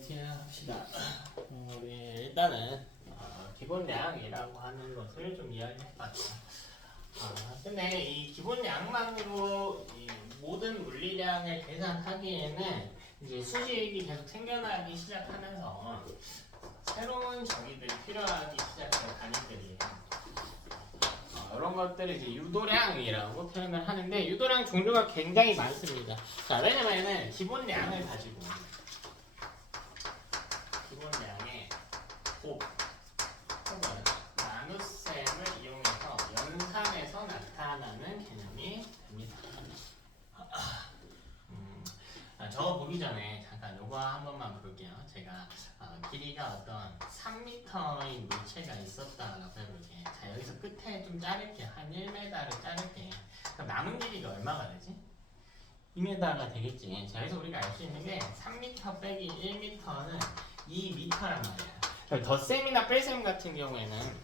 뒤에 합시다. 우리 일단은 기본량이라고 하는 것을 좀 이야기해봤죠. 근데 이 기본량만으로 이 모든 물리량을 계산하기에는 이제 수식이 계속 생겨나기 시작하면서 새로운 정의들이 필요하기 시작한 단위들이에요. 이런 것들을 이제 유도량이라고 표현을 하는데 유도량 종류가 굉장히 많습니다. 자, 왜냐면은 기본량을 가지고 기본량의 곱 혹은 나눗셈을 이용해서 연산해서 나타나는 개념이 됩니다. 저거 보기 전에 잠깐 요거 한 번만 볼게요. 제가 길이가 어떤 3m의 물체가 있었다라고 해볼게요. 자, 여기서 끝에 좀 자를게요. 한 1m를 자를게요. 그럼 남은 길이가 얼마가 되지? 2m가 되겠지. 자, 여기서 우리가 알 수 있는 게 3m 빼기 1m는 2m란 말이야. 덧셈이나 뺄셈 같은 경우에는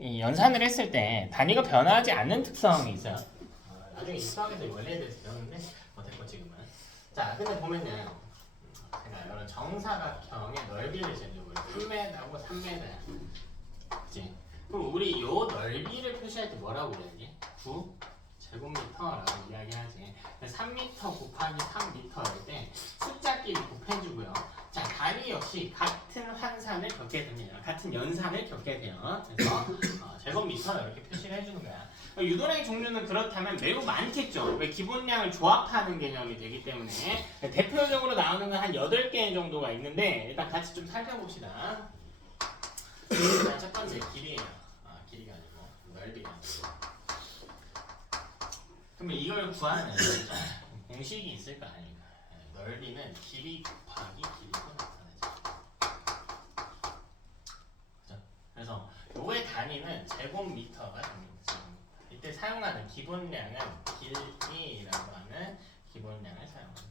이 연산을 했을 때 단위가 변화하지 않는 특성이 있어요. 나중에 이 수학에서 원리에 대해서 배웠는데 됐고 지금은. 자, 근데 보면은 제가 이런 정사각형의 넓이를 재려고요. 3m하고 3m. 그치? 그럼 우리 요 넓이를 표시할 때 뭐라고 그래야지? 9 제곱미터라고 이야기하지. 3m 곱하기 3m일 때 숫자끼리 곱해주고요. 자, 단위 역시 같은 환산을 겪게 됩니다. 같은 연산을 겪게 돼요. 그래서 제곱미터 이렇게 표시를 해주는 거야. 유도량의 종류는 그렇다면 매우 많겠죠. 왜 기본량을 조합하는 개념이 되기 때문에 대표적으로 나오는 건 한 8개 정도가 있는데 일단 같이 좀 살펴봅시다. 자, 첫 번째 길이에요. 길이가 아니고 넓이야. 그러면 이걸 구하는 공식이 있을 거 아닙니까? 넓이는 길이 곱하기 길이로 나타내죠. 그죠? 그래서 요의 단위는 제곱미터가 됩니다. 이때 사용하는 기본량은 길이라고 하는 기본량을 사용합니다.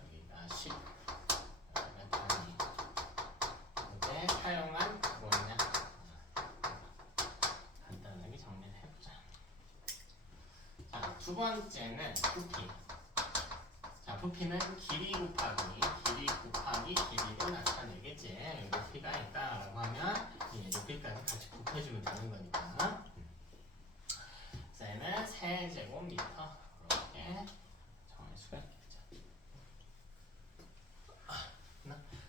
여기가 10, 여기가 단위. 이때 사용한 기본량 간단하게 정리를 해보자. 자, 두 번째는 부피. 자, 부피는 길이 곱하기 길이로 나타내겠지. 높이가 있다라고 하면 이 높이까지 같이 곱해주면 되는 거니까. 는 세제곱미터 이렇게 정할 수가 있겠죠.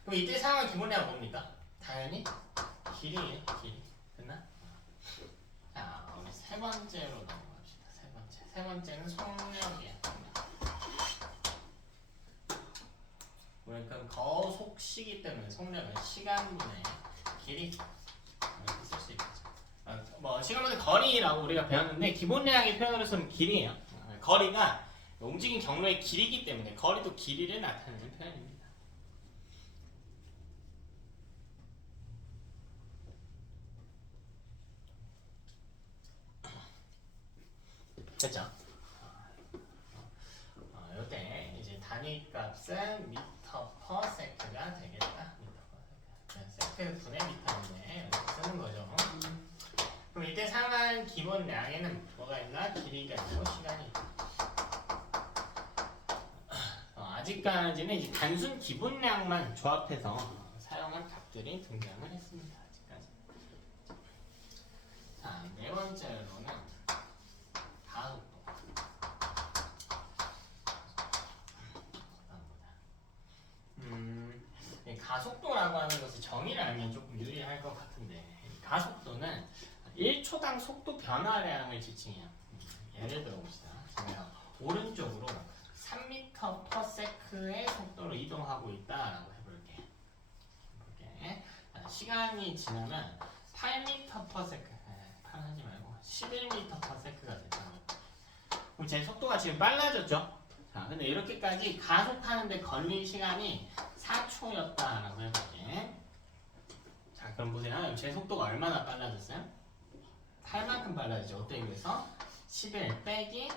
그럼 이때 사용한 기본량은 뭡니까? 당연히 길이에요. 길이. 됐나? 자, 우리 세 번째로 넘어갑시다. 세 번째는 속력이에요. 그러니까 거속시기 때문에 속력은 시간분의 길이 이렇게 쓸 수 있겠죠. 시간분의 거리라고 우리가 배웠는데 기본량의 표현으로 쓰면 길이에요. 거리가 움직인 경로의 길이기 때문에 거리도 길이를 나타내는 표현입니다. 됐죠? 이때 이제 단위 값은 미터 퍼 세크가 되겠다. 세크 분의 미터인데 이렇게 쓰는 거죠. 그럼 이때 사용한 기본량에는 뭐가 있나? 길이가 있고 시간이 있고. 아직까지는 이제 단순 기본량만 조합해서 사용한 값들이 등장을 했습니다. 아직까지. 자, 네 번째로는 가속도. 가속도라고 하는 것을 정의를 알면 조금 유리할 것 같은데 가속도는 1초당 속도 변화량을 지칭해요. 예를 들어 봅시다. 제가 오른쪽으로 3m/s의 속도로 이동하고 있다라고 해볼게. 시간이 지나면 8m/s, 8 하지 말고 11m/s가 됐다는 거예요. 그럼 제 속도가 지금 빨라졌죠? 자, 근데 이렇게까지 가속하는데 걸린 시간이 4초였다라고 해볼게. 자, 그럼 보세요. 제 속도가 얼마나 빨라졌어요? 8만큼 빨라지죠. 어떻게 비해서? 11 빼기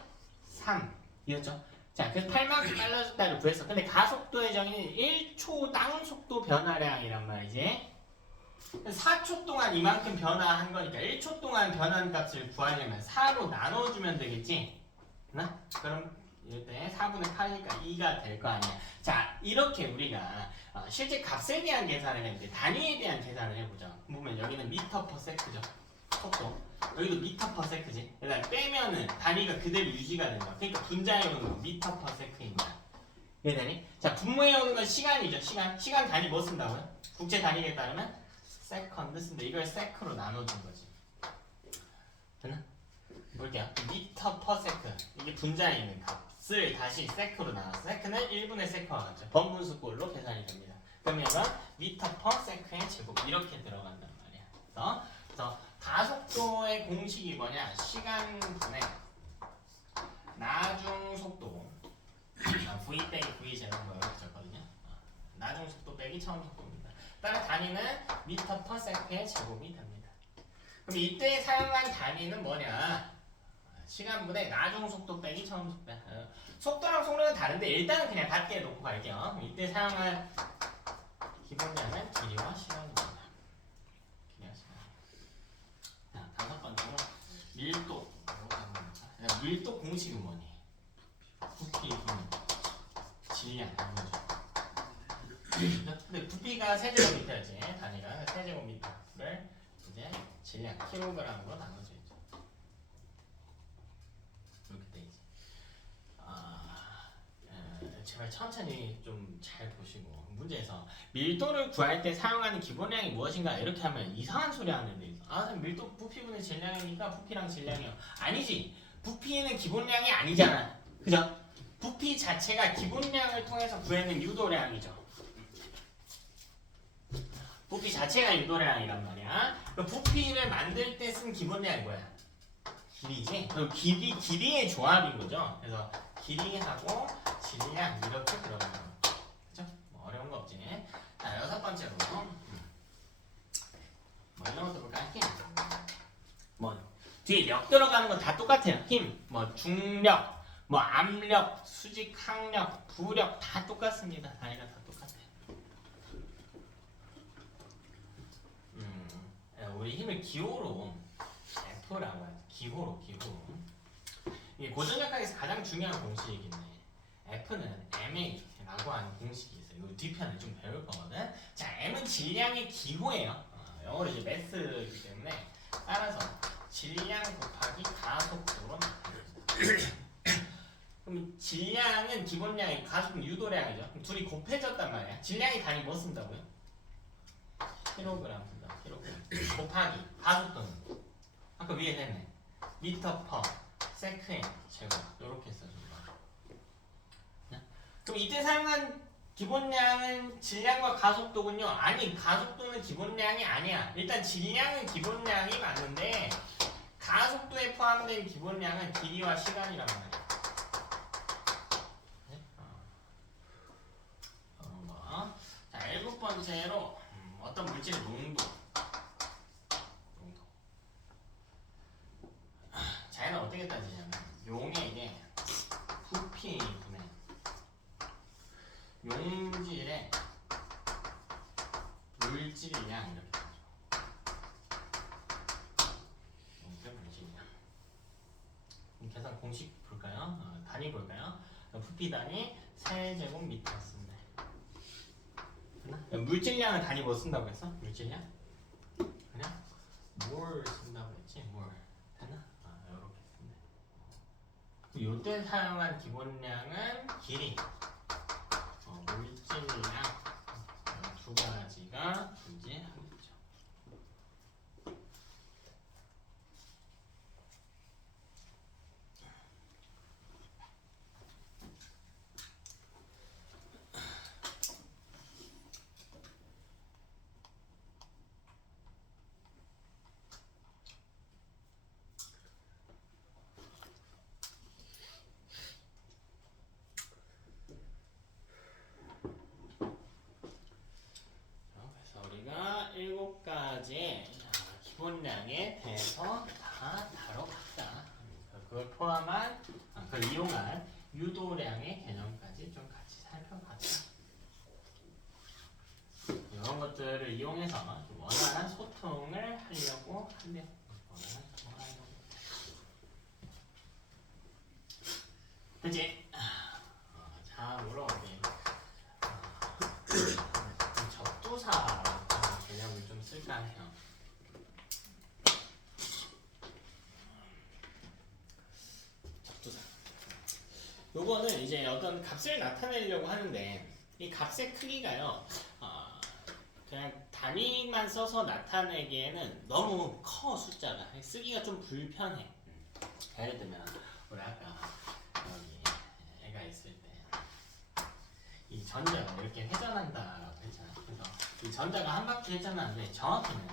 3 이었죠? 자, 그래서 8만큼 빨라졌다를 구했어. 근데 가속도의 정의는 1초당 속도 변화량이란 말이지. 4초 동안 이만큼 변화한 거니까 1초 동안 변한 값을 구하려면 4로 나눠주면 되겠지? 그럼 이때 4분의 8이니까 2가 될 거 아니야. 자, 이렇게 우리가 실제 값에 대한 계산을 했는데 단위에 대한 계산을 해보자. 보면 여기는 미터 퍼 세크죠. 속도. 여기도 미터 퍼 세크지. 그러니까 빼면은 단위가 그대로 유지가 된다. 그러니까 분자에 오는 건 미터 퍼 세크인 거야. 이해되니? 자, 분모에 오는 건 시간이죠. 시간 단위 뭐 쓴다고요? 국제 단위에 따르면 세컨드 쓴다. 이걸 세크로 나눠준 거지. 됐나? 볼게요. 미터 퍼 세크. 이게 분자에 있는 값을 다시 세크로 나눴어. 세크는 1분의 세크와 같죠. 번분수꼴로 계산이 됩니다. 그러면 미터 퍼 세크의 제곱 이렇게 들어간단 말이야. 그래서 가속도의 공식이 뭐냐? 시간분의 나중 속도 v 빼기 v 제곱 뭐 이렇게 적거든요. 나중 속도 빼기 처음 속도입니다. 따라 단위는 미터 퍼 세크의 제곱이 됩니다. 그럼 이때 사용한 단위는 뭐냐? 시간분의 나중 속도 빼기 처음 속도. 속도랑 속력은 다른데 일단은 그냥 같게 놓고 갈게요. 이때 사용할 기본량은 길이와 시간입니다. 길이와 시간. 자, 다섯 번째로 밀도. 밀도 공식은 뭐니? 부피, 질량. 근데 부피가 세제곱미터였지. 단위가 세제곱미터를 이제 질량 킬로그램으로 나눠져 있죠. 이렇게 돼 있지. 제발 천천히 좀 잘 보시고 문제에서 밀도를 구할 때 사용하는 기본량이 무엇인가 이렇게 하면 이상한 소리 하는 데 있어. 밀도 부피분의 질량이니까 부피랑 질량이요. 아니지. 부피는 기본량이 아니잖아. 그죠? 부피 자체가 기본량을 통해서 구해낸 유도량이죠. 부피 자체가 유도량이란 말이야. 그럼 부피를 만들 때 쓴 기본량이 뭐야? 길이지? 그럼 길이의 조합인 거죠. 그래서 길이하고 질량 이렇게 들어가는 거. 그죠? 뭐 어려운 거 없지. 자, 여섯 번째로. 뭐 이런 것도 볼까? 힘. 뭐 뒤에 력 들어가는 건 다 똑같아요. 힘, 뭐 중력, 뭐 압력, 수직 항력, 부력 다 똑같습니다. 단위가 다 똑같아요. 우리 힘을 기호로 F라고 하죠. 기호로. 이게 고전역학에서 가장 중요한 공식이긴 해. F는 MA라고 하는 공식이 있어요. 이거 뒤편에 좀 배울 거거든. 자, M은 질량의 기호예요. 영어로 이제 매스이기 때문에 따라서 질량 곱하기 가속도로 나타납니다. 그럼 질량은 기본량이 가속은 유도량이죠. 그럼 둘이 곱해졌단 말이야. 질량이 단위 뭐 쓴다고요? 킬로그램 쓴다. 킬로그램 곱하기 가속도는 아까 위에 했네. 미터 퍼 세크의 제곱 이렇게 써준다. 그럼 이때 사용한 기본량은 질량과 가속도군요. 아니, 가속도는 기본량이 아니야. 일단 질량은 기본량이 맞는데 가속도에 포함된 기본량은 길이와 시간이란 말이야. 자, 일곱 번째로 어떤 물질의 농도. 자, 얘는 어떻게 따지냐면 용액의 부피분의 용질의 물질량 이렇게 따져. 용질의 물질량. 계산 공식 볼까요? 단위 볼까요? 부피 단위 세제곱미터 쓴다. 물질량은 단위 뭐 쓴다고 했어? 물질량? 그냥 몰 쓴다고 했지? 몰. 되나? 이렇게 쓴다. 요때 사용한 기본량은 길이, 물질량 두 가지가 존재하겠죠. 일곱 가지의 기본량에 대해서 다 다뤄봤다. 그걸 포함한, 그걸 이용한 유도량의 개념까지 좀 같이 살펴봤다. 이런 것들을 이용해서 원활한 소통을 하려고 한대요. 원활한 소통을 하려고. 그치? 요거는 이제 어떤 값을 나타내려고 하는데 이 값의 크기가요. 그냥 단위만 써서 나타내기에는 너무 커 숫자가 쓰기가 좀 불편해. 예를 들면 우리 아까 여기 애가 있을 때 이 전자가 이렇게 회전한다라고 했잖아. 그래서 이 전자가 한 바퀴 회전하는데 정확히는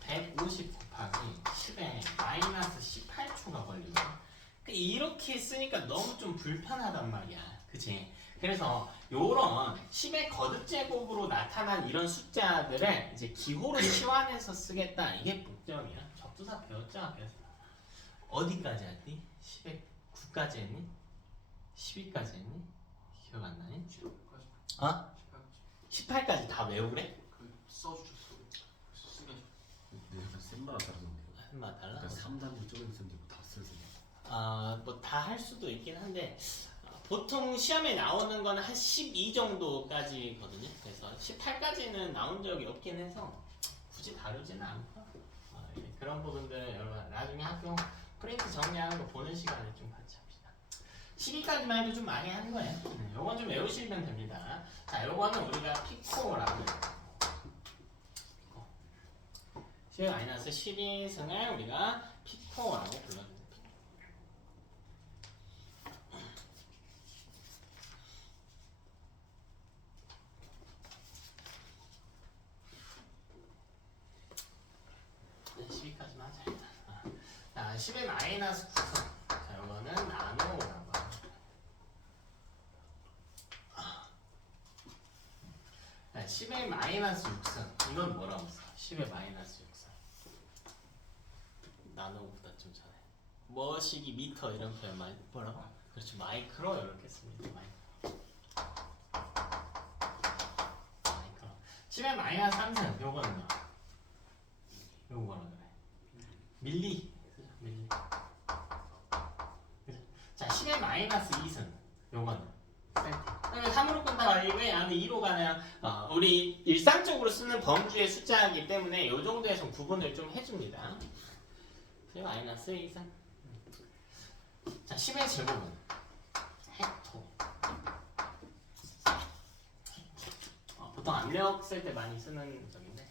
150 곱하기 10에 마이너스 18초가 걸리고 이렇게 쓰니까 너무 좀 불편하단 말이야. 그치? 그래서 요런 10의 거듭제곱으로 나타난 이런 숫자들을 이제 기호로 치환해서 쓰겠다. 이게 목적이야. 접두사 배웠죠? 학교에서. 어디까지 했니? 10의 9까지 했니? 12까지 했니? 기억 안 나니? 18까지. 어? 18까지 다 외우래? 그 써주셨어. 쓰게. 내가 쌤마다 다르던데요. 한마 달라? 그러니까 3단계 쪼개서 쓰는데 뭐다쓸 수 있는. 뭐 다 할 수도 있긴 한데 보통 시험에 나오는 건 한 12 정도까지거든요. 그래서 18까지는 나온 적이 없긴 해서 굳이 다루지는 않고 그런 부분들 여러분 나중에 학교 프린트 정리하는 거 보는 시간에 좀 같이 합시다. 12까지만 해도 좀 많이 하는 거예요. 요건 좀 외우시면 됩니다. 자, 요거는 우리가 피코라고 해요. 10-12승을 우리가 피코라고 불러요. 네, 12까지만 하자 일단. 자, 10의 마이너스 9성. 자, 이거는 나노라고 합니다. 자, 10의 마이너스 6성. 이건 뭐라고 써? 10의 마이너스 6성. 나노보다 좀 전에. 뭐시기 미터 이런 표현 많이 뭐라고? 그렇죠. 마이크로 이렇게 씁니다. 마이크로. 10의 마이너스 3승. 요거는요. 요거 뭐라 그래? 밀리. 밀리. 자, 10의 마이너스 2승. 요거는 센티. 그러면 3으로 끈다가 왜 안에 2로 가냐? 우리 일상적으로 쓰는 범주의 숫자이기 때문에 요 정도에서 구분을 좀 해줍니다. 10의 마이너스 2승. 자, 10의 제곱은 헥토. 보통 압력 쓸 때 많이 쓰는 점인데.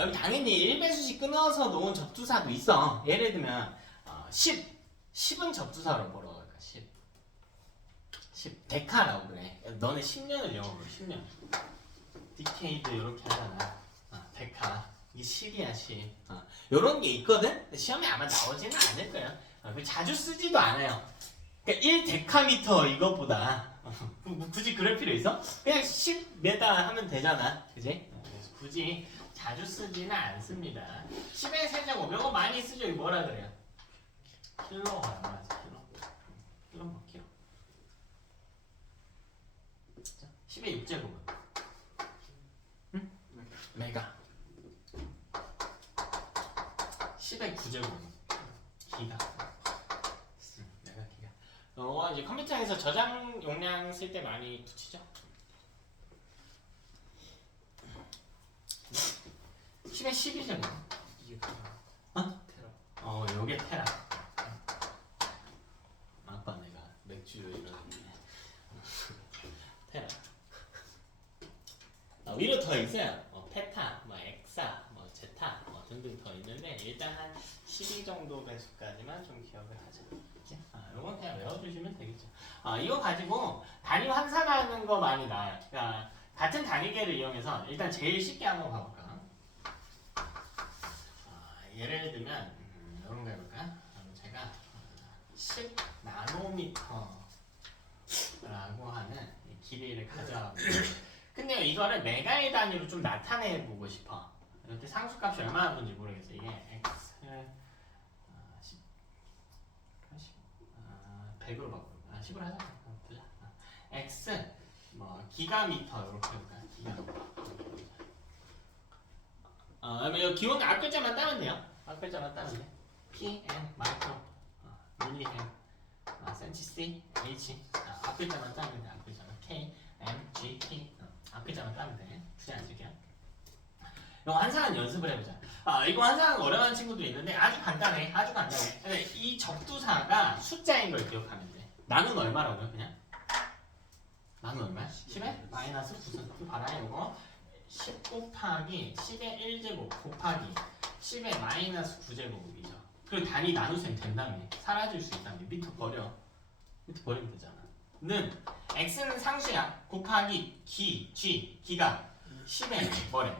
여기 당연히 1배수씩 끊어서 놓은 접두사도 있어. 예를 들면 10은 접두사로 뭐라고 할까? 10 데카라고 그래. 너네 10년을 영어로 10년 디케이드 이렇게 하잖아. 데카 이게 10이야 10. 요런 게 있거든? 시험에 아마 나오지는 않을 거야. 자주 쓰지도 않아요. 그러니까 1데카미터 이것보다 굳이 그럴 필요 있어? 그냥 10m 하면 되잖아. 그지? 그래서 굳이 자주 쓰지는 않습니다. 10의 세제곱 이거 많이 쓰죠. 이거 뭐라 그래요? 킬로가 얼마지? 킬로 뭐 킬로? 10의 6제곱은? 응? 메가. 10의 9제곱은? 기가. 메가 기가. 이제 컴퓨터에서 저장 용량 쓸 때 많이 붙이죠. 10의 11제곱. 이게 테라. 테라. 요게 테라. 아빠 내가 맥주 이러는데. 테라. 위로 더 있어요. 페타, 엑사, 제타, 등등 더 있는데 일단 한 12 정도 배수까지만 좀 기억을 하자. 요건 그냥 외워주시면 되겠죠. 이거 가지고 단위 환산하는 거 많이 나와요. 그러니까 같은 단위계를 이용해서 일단 제일 쉽게 한번 봐볼까. 예를 들면 이런 거 해볼까? 제가 10 나노미터라고 하는 길이를 가져왔고 근데 이거를 메가의 단위로 좀 나타내 보고 싶어. 이렇게 상수값이 얼마나 되는지 모르겠어. 이게 x를 100으로 바꾸는 10으로 하자. 보자. x 기가미터 이렇게 해볼까? 기가미터. 그러면 기본 앞글자만 따면 돼요. 앞글자만 따면 돼. p, m, 마이크로, 밀리, m, 센치, c, h. 앞글자만 따면 돼. 앞글자만 k, m, g, p. 앞글자만 따면 돼. 굳이 안 쓸게요. 이거 환상은 연습을 해보자. 이거 환상은 어려운 친구도 있는데 아주 간단해. 아주 간단해. 근데 이 적두사가 숫자인 걸 기억하면 돼. 나는 얼마라고요? 그냥? 나는 얼마야? 10에 마이너스 9. 봐라 이거 10 곱하기 10의 1제곱 곱하기 10의 마이너스 9제곱이죠. 그리고 단위 나누면 된다며. 사라질 수 있다며. 밑에 버려. 밑에 버리면 되잖아. 는 x는 상수야. 곱하기 gi가 10의 뭐래?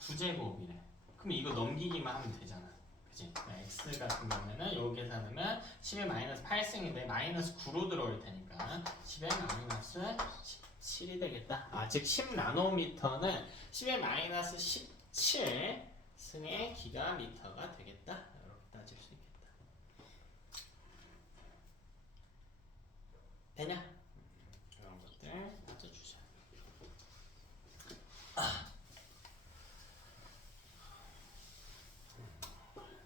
9제곱이래. 그럼 이거 넘기기만 하면 되잖아. 그치? x 같은 경우에는 요 계산하면 10의 마이너스 8승인데 마이너스 9로 들어올 테니까 10의 마이너스 17이 되겠다. 즉 10나노미터는 10의 마이너스 17 승의 기가미터가 되겠다. 이렇게 따질 수 있겠다. 되냐? 이런 것들 따져주자.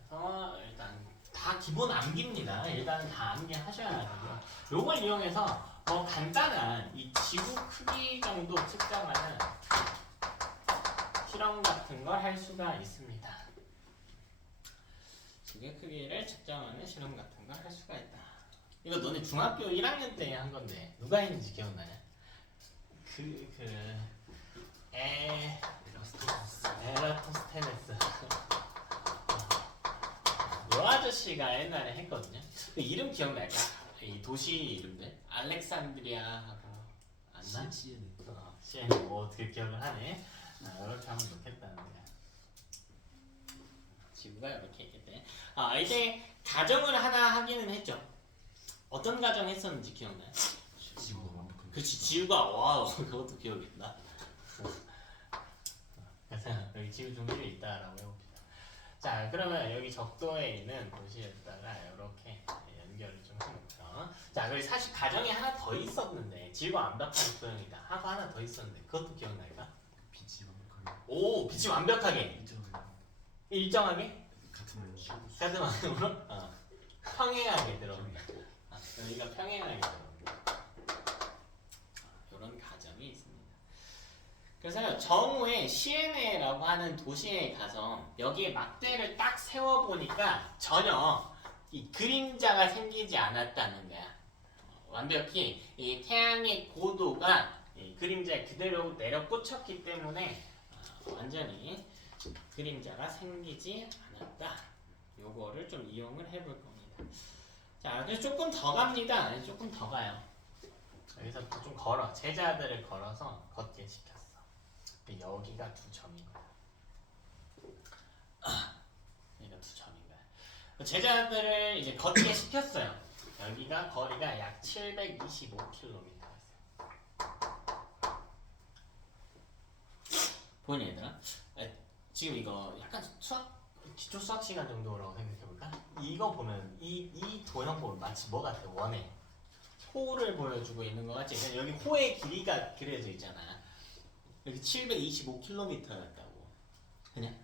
그래서 일단 다 기본 암기입니다. 일단 다 암기하셔야 하고요. 요걸 이용해서 간단한 이 지구 크기 정도 측정하는 실험 같은 걸 할 수가 있습니다. 지구 크기를 측정하는 실험 같은 걸 할 수가 있다. 이거 너네 중학교 1학년 때 한 건데 누가 했는지 기억나냐? 에라토스테네스. 요 아저씨가 옛날에 했거든요. 이름 기억날까? 이 도시 이름들 알렉산드리아하고 안나? CNN 뭐 어떻게 기억을 하네. 이렇게 하면 좋겠다는 거야. 지구가 이렇게 있겠대. 이제 가정을 하나 하기는 했죠. 어떤 가정 했었는지 기억나요? 지구가 완벽한. 그렇지, 지구가 와우 그것도 기억이 나. 그래서 여기 지구 중심에 있다라고 해봅시다. 자, 그러면 여기 적도에 있는 도시에다가 이렇게 연결을 좀 해놓고요. 자, 그리고 사실 가정이 하나 더 있었는데 지구가 완벽한 소형이다 하고 하나 더 있었는데 그것도 기억날까? 빛이 완벽하게. 오, 빛이 완벽하게 일정하게 같은 방향으로 평행하게 들어온다. 여기가 평행하게 들어온다. 이런 가정이 있습니다. 그래서 정오에 시에네라고 하는 도시에 가서 여기에 막대를 딱 세워보니까 전혀 이 그림자가 생기지 않았다는 거야. 완벽히 이 태양의 고도가 이 그림자에 그대로 내려 꽂혔기 때문에 완전히 그림자가 생기지 않았다. 요거를 좀 이용을 해볼 겁니다. 자, 그래서 조금 더 갑니다. 조금 더 가요. 여기서 좀 걸어. 제자들을 걸어서 걷게 시켰어. 여기가 두 점인 거야. 여기가 두 점인 거야. 제자들을 이제 걷게 시켰어요. 여기가 거리가 약 725km였어요. 보이니 얘들아? 지금 이거 약간 기초 수학 시간 정도라고 생각해볼까? 이거 보면 이 도형 보면 마치 뭐 같아? 원에 호를 보여주고 있는 것 같지? 그냥 여기 호의 길이가 그려져 있잖아. 여기 725km였다고. 그냥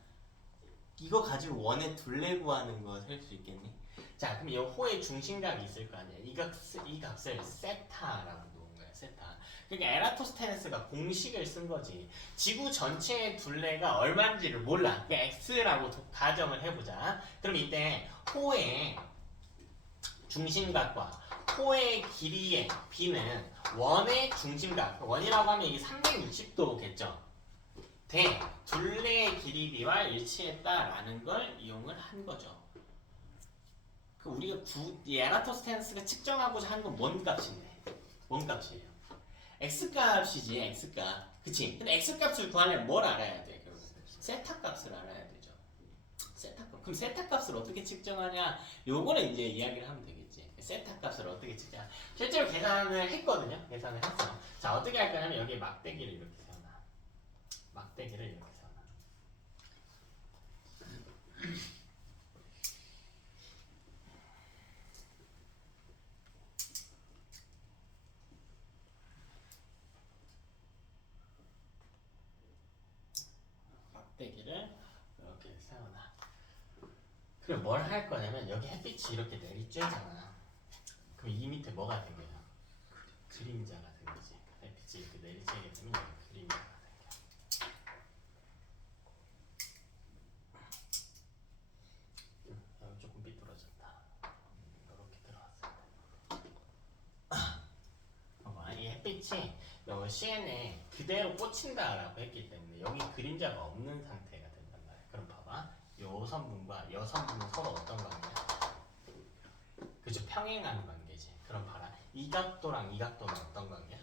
이거 가지고 원의 둘레 구하는 거 할 수 있겠니? 자, 그럼 이 호의 중심각이 있을 거 아니야? 이 값을 세타라고 놓은 거야. 세타. 그러니까 에라토스테네스가 공식을 쓴 거지. 지구 전체의 둘레가 얼마인지를 몰라. 그러니까 x라고 가정을 해보자. 그럼 이때 호의 중심각과 호의 길이의 b는 원의 중심각, 원이라고 하면 이게 360도겠죠. 대 둘레의 길이 b와 일치했다라는 걸 이용을 한 거죠. 그 우리가 이 에라토스테네스가 측정하고자 하는 건 뭔 값인데? 뭔 값이에요? x값이지, x값. 그치? 근데 x값을 구하려면 뭘 알아야 돼? 세타 값을 알아야 되죠. 세타 값. 그럼 세타 값을 어떻게 측정하냐? 요거는 이제 이야기를 하면 되겠지. 세타 값을 어떻게 측정하냐? 실제로 계산을 했거든요. 계산을 했어. 자, 어떻게 할 거냐면 여기에 막대기를 이렇게 세워놔. 막대기를 이렇게 세워놔. 막대기를 이렇게 세워놔. 그리고 뭘 할 거냐면 여기 햇빛이 이렇게 내리쬐잖아. 그럼 이 밑에 뭐가 생겨요? 그림자가 생기지. 햇빛이 이렇게 내리쬐게 되면 여기 그림자가 생겨. 빛이 요 CN에 그대로 꽂힌다라고 했기 때문에 여기 그림자가 없는 상태가 된단 말이야. 그럼 봐봐. 요 선분과 요 선분은 서로 어떤 관계야? 그죠? 평행하는 관계지. 그럼 봐라. 이 각도랑 이 각도는 어떤 관계야?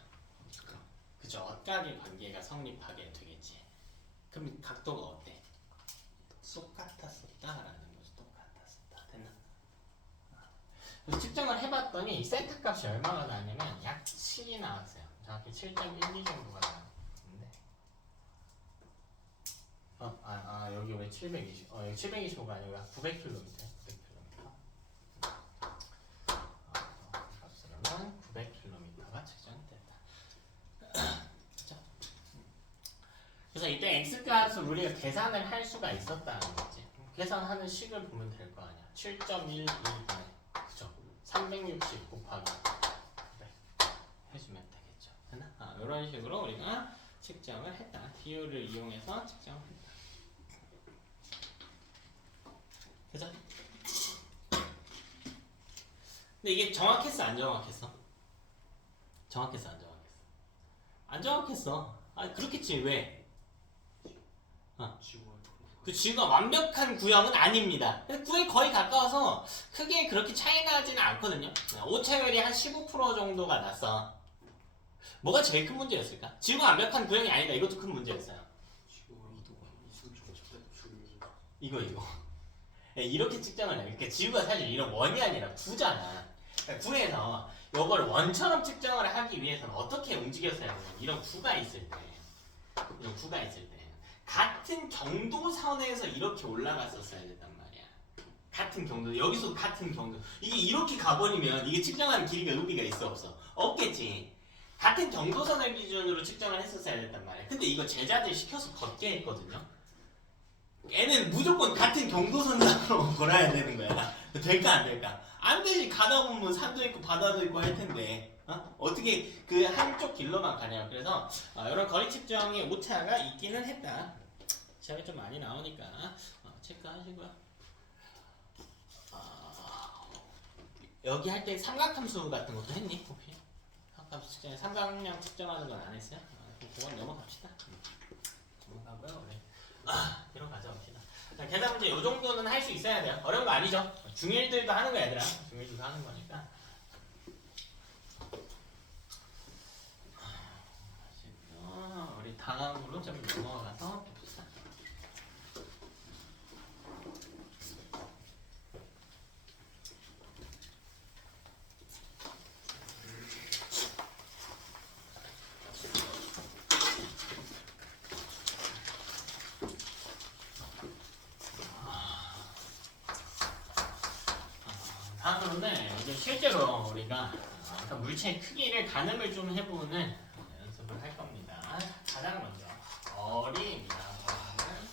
그죠? 억각의 관계가 성립하게 되겠지. 그럼 각도가 어때? 똑같았었다라는 거지. 똑같았었다. 됐나? 측정을 해봤더니 이 세타 값이 얼마가 나냐면 약 7이 나왔어요. 정확히 7.12 정도가 나왔는데 여기 왜 720? 여기 725가 아니라 900km. 900km. 값으로는 900km가 측정됐다. 그렇죠? 그래서 이때 x 값을 우리가 계산을 할 수가 있었다는 거지. 계산하는 식을 보면 될 거 아니야. 7.12분의 그죠? 360 곱하기 900 해주면 되겠죠. 됐나? 이런 식으로 우리가 측정을 했다. 비율을 이용해서 측정을 했다. 그죠? 근데 이게 정확했어, 안 정확했어? 정확했어, 안 정확했어? 안 정확했어. 그렇겠지. 왜? 지구가 그 지구가 완벽한 구형은 아닙니다. 구에 거의 가까워서 크게 그렇게 차이 나지는 않거든요. 오차율이 한 15% 정도가 났어. 뭐가 제일 큰 문제였을까? 지구가 완벽한 구형이 아니다. 이것도 큰 문제였어요. 지구가 이승 줄 이거. 이렇게 측정을 해. 그러니까 지구가 사실 이런 원이 아니라 구잖아. 그러니까 구에서 이걸 원처럼 측정을 하기 위해서는 어떻게 움직였어야 되냐면 이런 구가 있을 때 같은 경도선에서 이렇게 올라갔었어야 됐단 말이야. 같은 경도, 여기서도 같은 경도. 이게 이렇게 가버리면 이게 측정하는 길이가 의미가 있어 없어? 없겠지. 같은 경도선을 기준으로 측정을 했었어야 됐단 말이야. 근데 이거 제자들 시켜서 걷게 했거든요. 얘는 무조건 같은 경도선으로 걸어야 되는 거야. 될까 안 될까? 안 되지. 가다 보면 산도 있고 바다도 있고 할 텐데. 어떻게 그 한쪽 길로만 가냐. 그래서 이런 거리 측정의 오차가 있기는 했다. 시험에 좀 많이 나오니까 체크하시고요. 여기 할 때 삼각함수 같은 것도 했니? 혹시? 삼각함수 측정에 삼각형 측정하는 건 안 했어요? 그건 넘어갑시다. 넘어가고요. 우리 이런 가져옵시다. 자, 계산 문제 요 정도는 할 수 있어야 돼요. 어려운 거 아니죠? 중1들도 하는 거 얘들아. 중1들도 하는 거니까. 우리 다음으로 좀 넘어가서 봅시다. 다음으로는 이제 실제로 우리가 어떤 물체의 크기를 가늠을 좀 해보는 연습을 할 겁니다. 가장 먼저 어림이라고 하는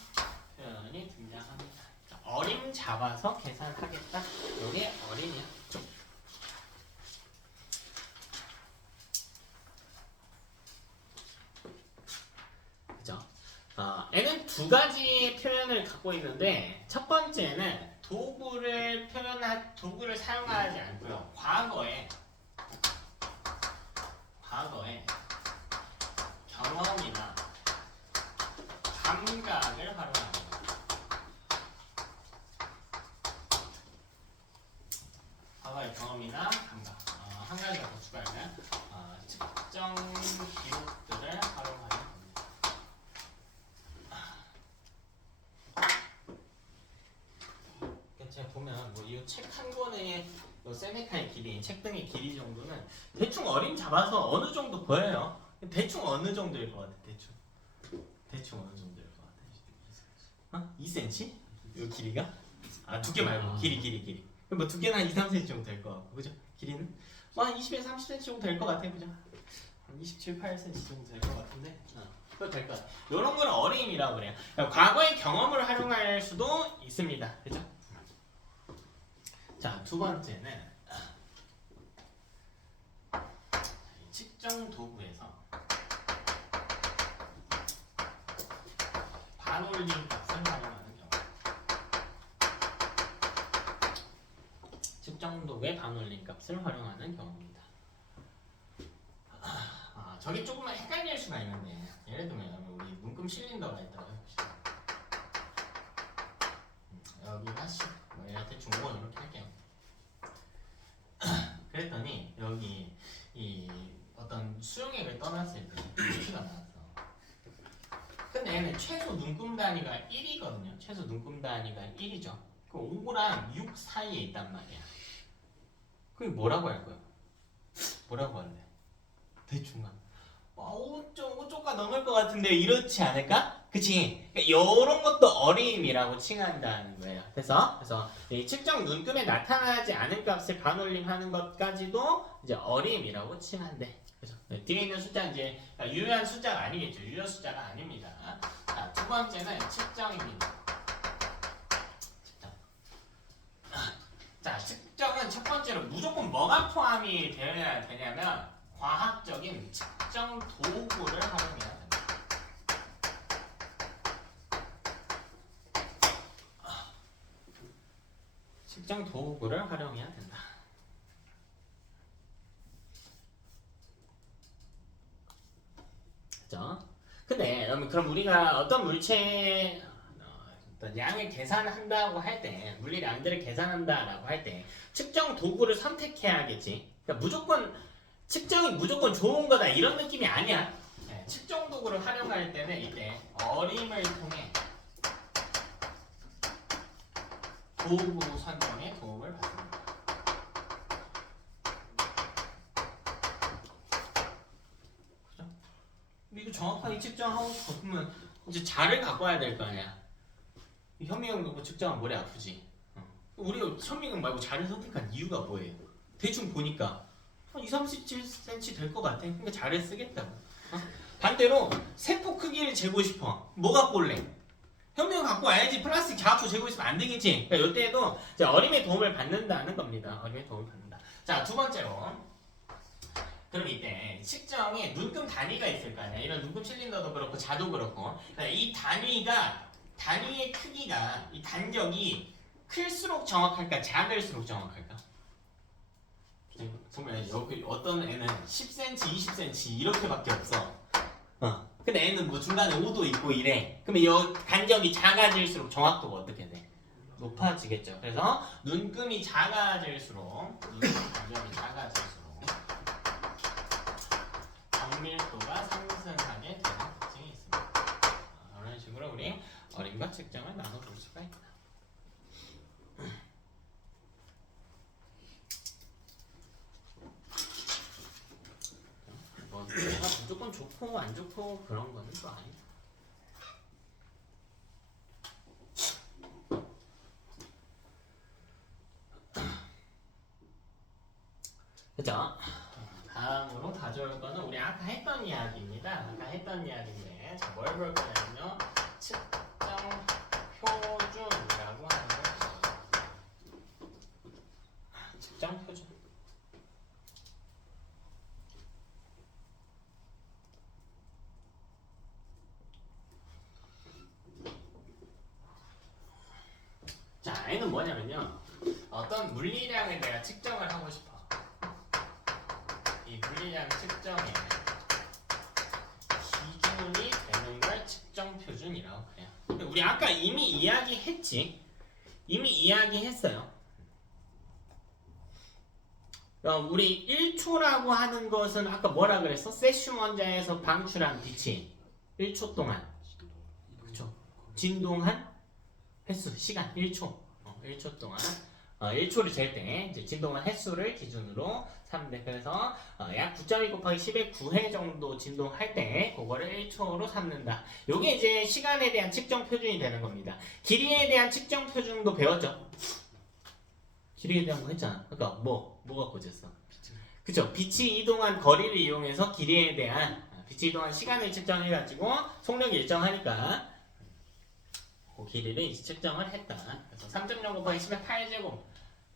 표현이 등장합니다. 자, 어림 잡아서 계산하겠다. 이게 어림이야. 그죠? 얘는 두 가지 표현을 갖고 있는데 첫 번째는 도구를 사용하지 않고요. 과거에 경험이나 감각을 활용합니다. 과거의 경험이나 감각. 한 가지 더 추가하면 측정 기록들을 활용하는 겁니다. 제가 보면 뭐 이 책 한 권의 세네카의 길이, 책 등의 길이 정도는 대충 어림 잡아서 어느 정도 보여요. 대충 어느 정도일 것 같아. 대충 어느 정도일 것 같아. 2cm? 이 길이가? 두께 말고 길이. 뭐 두께는 한 2, 3cm 정도 될 것 같고, 그죠? 길이는 한 20에서 30cm 정도 될 것 같아, 그죠? 한 27, 8cm 정도 될 것 같은데, 그거 될 것 같아. 이런 거는 어림이라고 그래요. 과거의 경험을 활용할 수도 있습니다, 그죠? 자, 두 번째는 측정 도구에서 반올림 값을 활용하는 경우. 측정 도구의 반올림 값을 활용하는 경우입니다. 저게 조금만 헷갈릴 수가 있는데 예를 들면 우리 눈금 실린더가 있다고 해봅시다. 여기가 10, 뭐 대충 5원 이렇게 할게요. 그랬더니 여기 이 어떤 수용액을 떠났을 때 P가 나왔어. 근데 얘는 최소 눈금 단위가 1이거든요. 최소 눈금 단위가 1이죠. 그럼 5랑 6 사이에 있단 말이야. 그게 뭐라고 할 거야? 뭐라고 할래? 대충 5.5조가 넘을 것 같은데 이렇지 않을까? 그치? 그러니까 이런 것도 어림이라고 칭한다는 거예요. 그래서 이 측정 눈금에 나타나지 않은 값을 반올림하는 것까지도 이제 어림이라고 칭한대. 그죠? 뒤에 있는 숫자는 이제 유효한 숫자가 아니겠죠. 유효 숫자가 아닙니다. 자, 두 번째는 측정입니다. 측정. 자, 측정은 첫 번째로 무조건 뭐가 포함이 되어야 되냐면 과학적인 측정 도구를 활용해야 된다. 측정 도구를 활용해야 된다. 그죠? 근데 그럼 우리가 어떤 물체 어떤 양을 계산한다고 할 때, 물리량들을 계산한다라고 할 때 측정 도구를 선택해야겠지. 그러니까 측정이 무조건 좋은 거다 이런 느낌이 아니야. 네, 측정 도구를 활용할 때는 이때 어림을 통해 도구 선정에 도움을 받습니다. 그죠? 이거 정확하게 측정하고 싶으면 이제 자를 갖고 와야 될 거 아니야. 현미경 놓고 측정하면 머리 아프지. 우리가 현미경 말고 자를 선택한 이유가 뭐예요? 대충 보니까 한 2-37cm 될 것 같아. 그러니까 자를 쓰겠다고. 반대로 세포 크기를 재고 싶어. 뭐 갖고 올래? 현미경 갖고 와야지. 플라스틱 자꾸 재고 있으면 안 되겠지. 그러니까 이때도 어림의 도움을 받는다는 겁니다. 어림의 도움을 받는다. 자, 두 번째로. 그럼 이때 측정에 눈금 단위가 있을 거 아니야. 이런 눈금 실린더도 그렇고 자도 그렇고. 그러니까 이 단위의 크기가, 이 간격이 클수록 정확할까, 작을수록 정확할까? 보면 여기 어떤 애는 10cm, 20cm 이렇게밖에 없어. 근데 애는 뭐 중간에 5도 있고 이래. 그러면 이 간격이 작아질수록 정확도가 어떻게 돼? 높아지겠죠. 그래서 눈금이 작아질수록 정밀도가 상승하게 되는 특징이 있습니다. 이런 식으로 우리 어림과 측정을 나눠볼 수가 있다. 내가 무조건 좋고 안 좋고 그런 거는 또 아니다. 그죠? 다음으로 가져올 거는 우리 아까 했던 이야기입니다. 자, 뭘 볼 거냐면요. 측정 표준이라고 하는 거. 측정 표준. 자, 얘는 뭐냐면요. 어떤 물리량을 내가 측정을 하고 싶어. 이 물리량 측정에 기준이 되는 걸 측정 표준이라고 해요. 근데 우리 아까 이미 이야기했지. 이미 이야기했어요. 우리 1초라고 하는 것은 아까 뭐라 그랬어? 세슘 원자에서 방출한 빛이 1초 동안, 그쵸? 진동한 횟수, 시간 1초. 1초 동안 1초를 잴 때 이제 진동한 횟수를 기준으로 삼는데, 그래서 약 9.2 곱하기 10의 9회 정도 진동할 때 그거를 1초로 삼는다. 요게 이제 시간에 대한 측정 표준이 되는 겁니다. 길이에 대한 측정 표준도 배웠죠? 길이에 대한 거 했잖아. 그러니까 뭐가 고쳤어? 그쵸? 빛이 이동한 거리를 이용해서 빛이 이동한 시간을 측정해가지고 속력이 일정하니까 그 길이를 이제 측정을 했다. 그래서 3.0 곱하기 10의 8제곱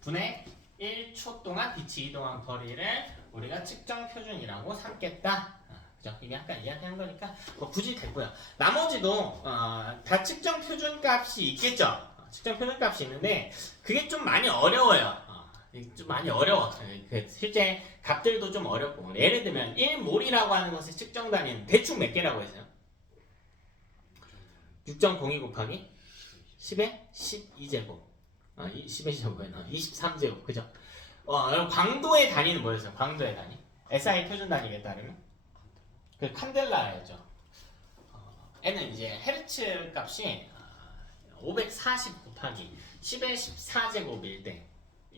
분의 1초 동안 빛이 이동한 거리를 우리가 측정 표준이라고 삼겠다. 그죠? 이게 아까 이야기한 거니까 뭐 굳이 됐고요. 나머지도 다 측정 표준 값이 있겠죠. 측정 표준 값이 있는데 그게 좀 많이 어려워요. 좀 많이 어려워. 그 실제 값들도 좀 어렵고. 예를 들면 1몰이라고 하는 것의 측정 단위는 대충 몇 개라고 했어요? 6.02 곱하기 10의 12제곱. 10의 제곱 뭐였나? 23제곱. 그죠? 그럼 광도의 단위는 뭐였어요? 광도의 단위. SI 표준 단위에 따르면 그 칸델라였죠. N은 이제 헤르츠 값이 540 곱하기 10의 14제곱일 때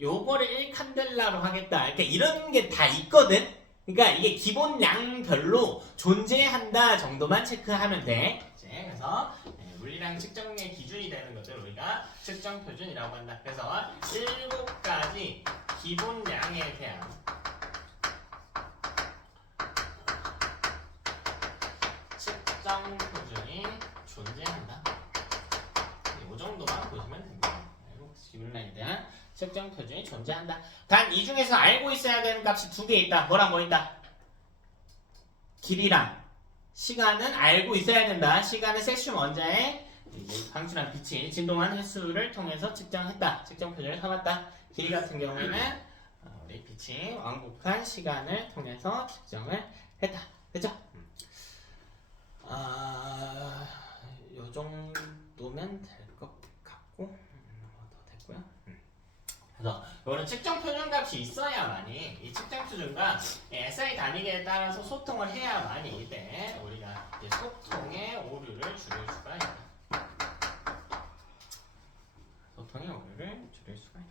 요거를 1칸델라로 하겠다. 그러니까 이런 게 다 있거든. 그러니까 이게 기본 양별로 존재한다 정도만 체크하면 돼. 그래서 물리량 측정의 기준이 되는 것들 우리가 측정 표준이라고 한다. 그래서 7가지 기본 양에 대한 측정 표준이 존재한다. 이 정도만 보시면 됩니다. 기본량에 대한 측정 표준이 존재한다. 단 이 중에서 알고 있어야 되는 값이 2개 있다. 뭐랑 뭐 있다? 길이랑 시간은 알고 있어야 된다. 시간은 세슘 원자의 방출한 빛이 진동한 횟수를 통해서 측정했다. 측정 표준을 삼았다. 길이 같은 경우에는 우리 빛이 왕복한 시간을 통해서 측정을 했다. 그죠? 요 정도면 될 것 같고 더 됐고요. 그래서 이거는 측정 표준 값이 있어야만이 이 측정 표준과 SI 단위계에 따라서 소통을 해야만이 이때 우리가 이제 소통의 오류를 줄일 수가 있다. 소통의 오류를 줄일 수가 있다.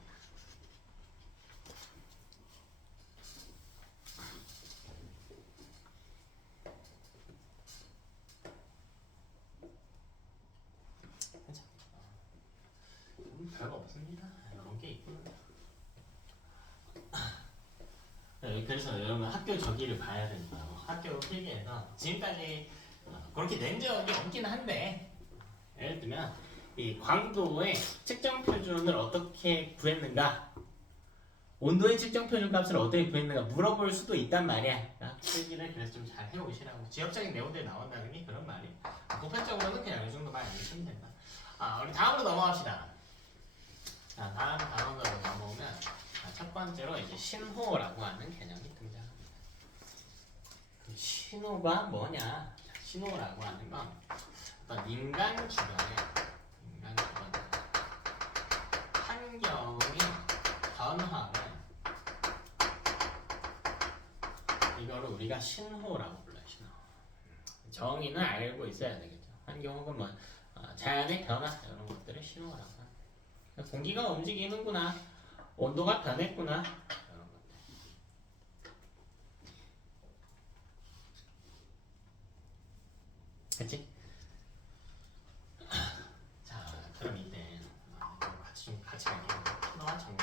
별거 없습니다. 이런 게 있구나. 그래서 여러분 학교 저기를 봐야 된다고. 학교 필기에서 지금까지 그렇게 낸 적이 없긴 한데 예를 들면 이 광도의 측정 표준을 어떻게 구했는가, 온도의 측정 표준 값을 어떻게 구했는가 물어볼 수도 있단 말이야. 필기를 그래서 좀 잘 해오시라고. 지역적인 내용들이 나온다는 게 그런 말이야. 보편적으로는 그냥 이 정도만 알려주시면 된다. 우리 다음으로 넘어갑시다. 자, 다음 단원으로 넘어오면 첫 번째로 이제 신호라고 하는 개념이 등장합니다. 그 신호가 뭐냐? 자, 신호라고 하는 건 어떤 인간 주변에 환경의 변화를 이거를 우리가 신호라고 불러요. 신호. 정의는 알고 있어야 되겠죠. 환경 혹은 뭐 자연의 변화 이런 것들을 신호라고 합니다. 공기가 움직이는구나, 온도가 변했구나 이런 것들. 그치? 자, 그럼 이때 같이 갈게요. 신호와 정의.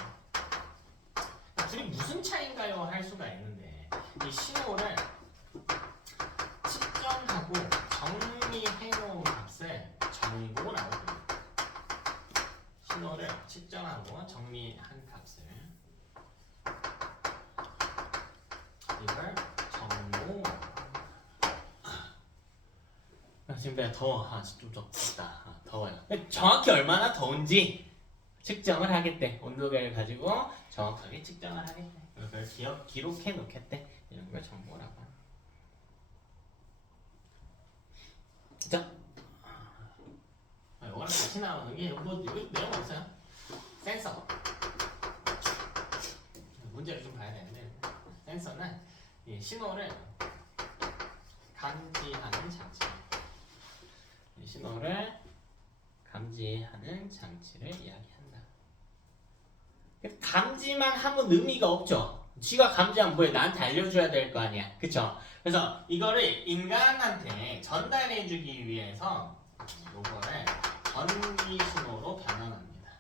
둘이 무슨 차이인가요? 할 수가 있는데 이 신호를 측정하고 정리해놓은 값을 정보라고 불러요. 신호를 측정하고 정리한 값을 이걸 정보. 지금 내가 더워. 좀 덥다. 더워요. 정확히 얼마나 더운지 측정을 하겠대. 온도계를 가지고 정확하게 측정을 하겠대. 그걸 기록해 놓겠대. 이런 걸 정보라고 합니다. 자, 이거는 다시 나오는 게 뭐 여기 내용 없어요. 센서. 문제를 좀 봐야 되는데 센서는 이 신호를 감지하는 장치. 이 신호를 감지하는 장치를 이야기한다. 감지만 하면 의미가 없죠. 쥐가 감지하면 뭐해? 나한테 알려줘야 될 거 아니야. 그쵸? 그래서 이거를 인간한테 전달해주기 위해서 요거를 전기 신호로 변환합니다.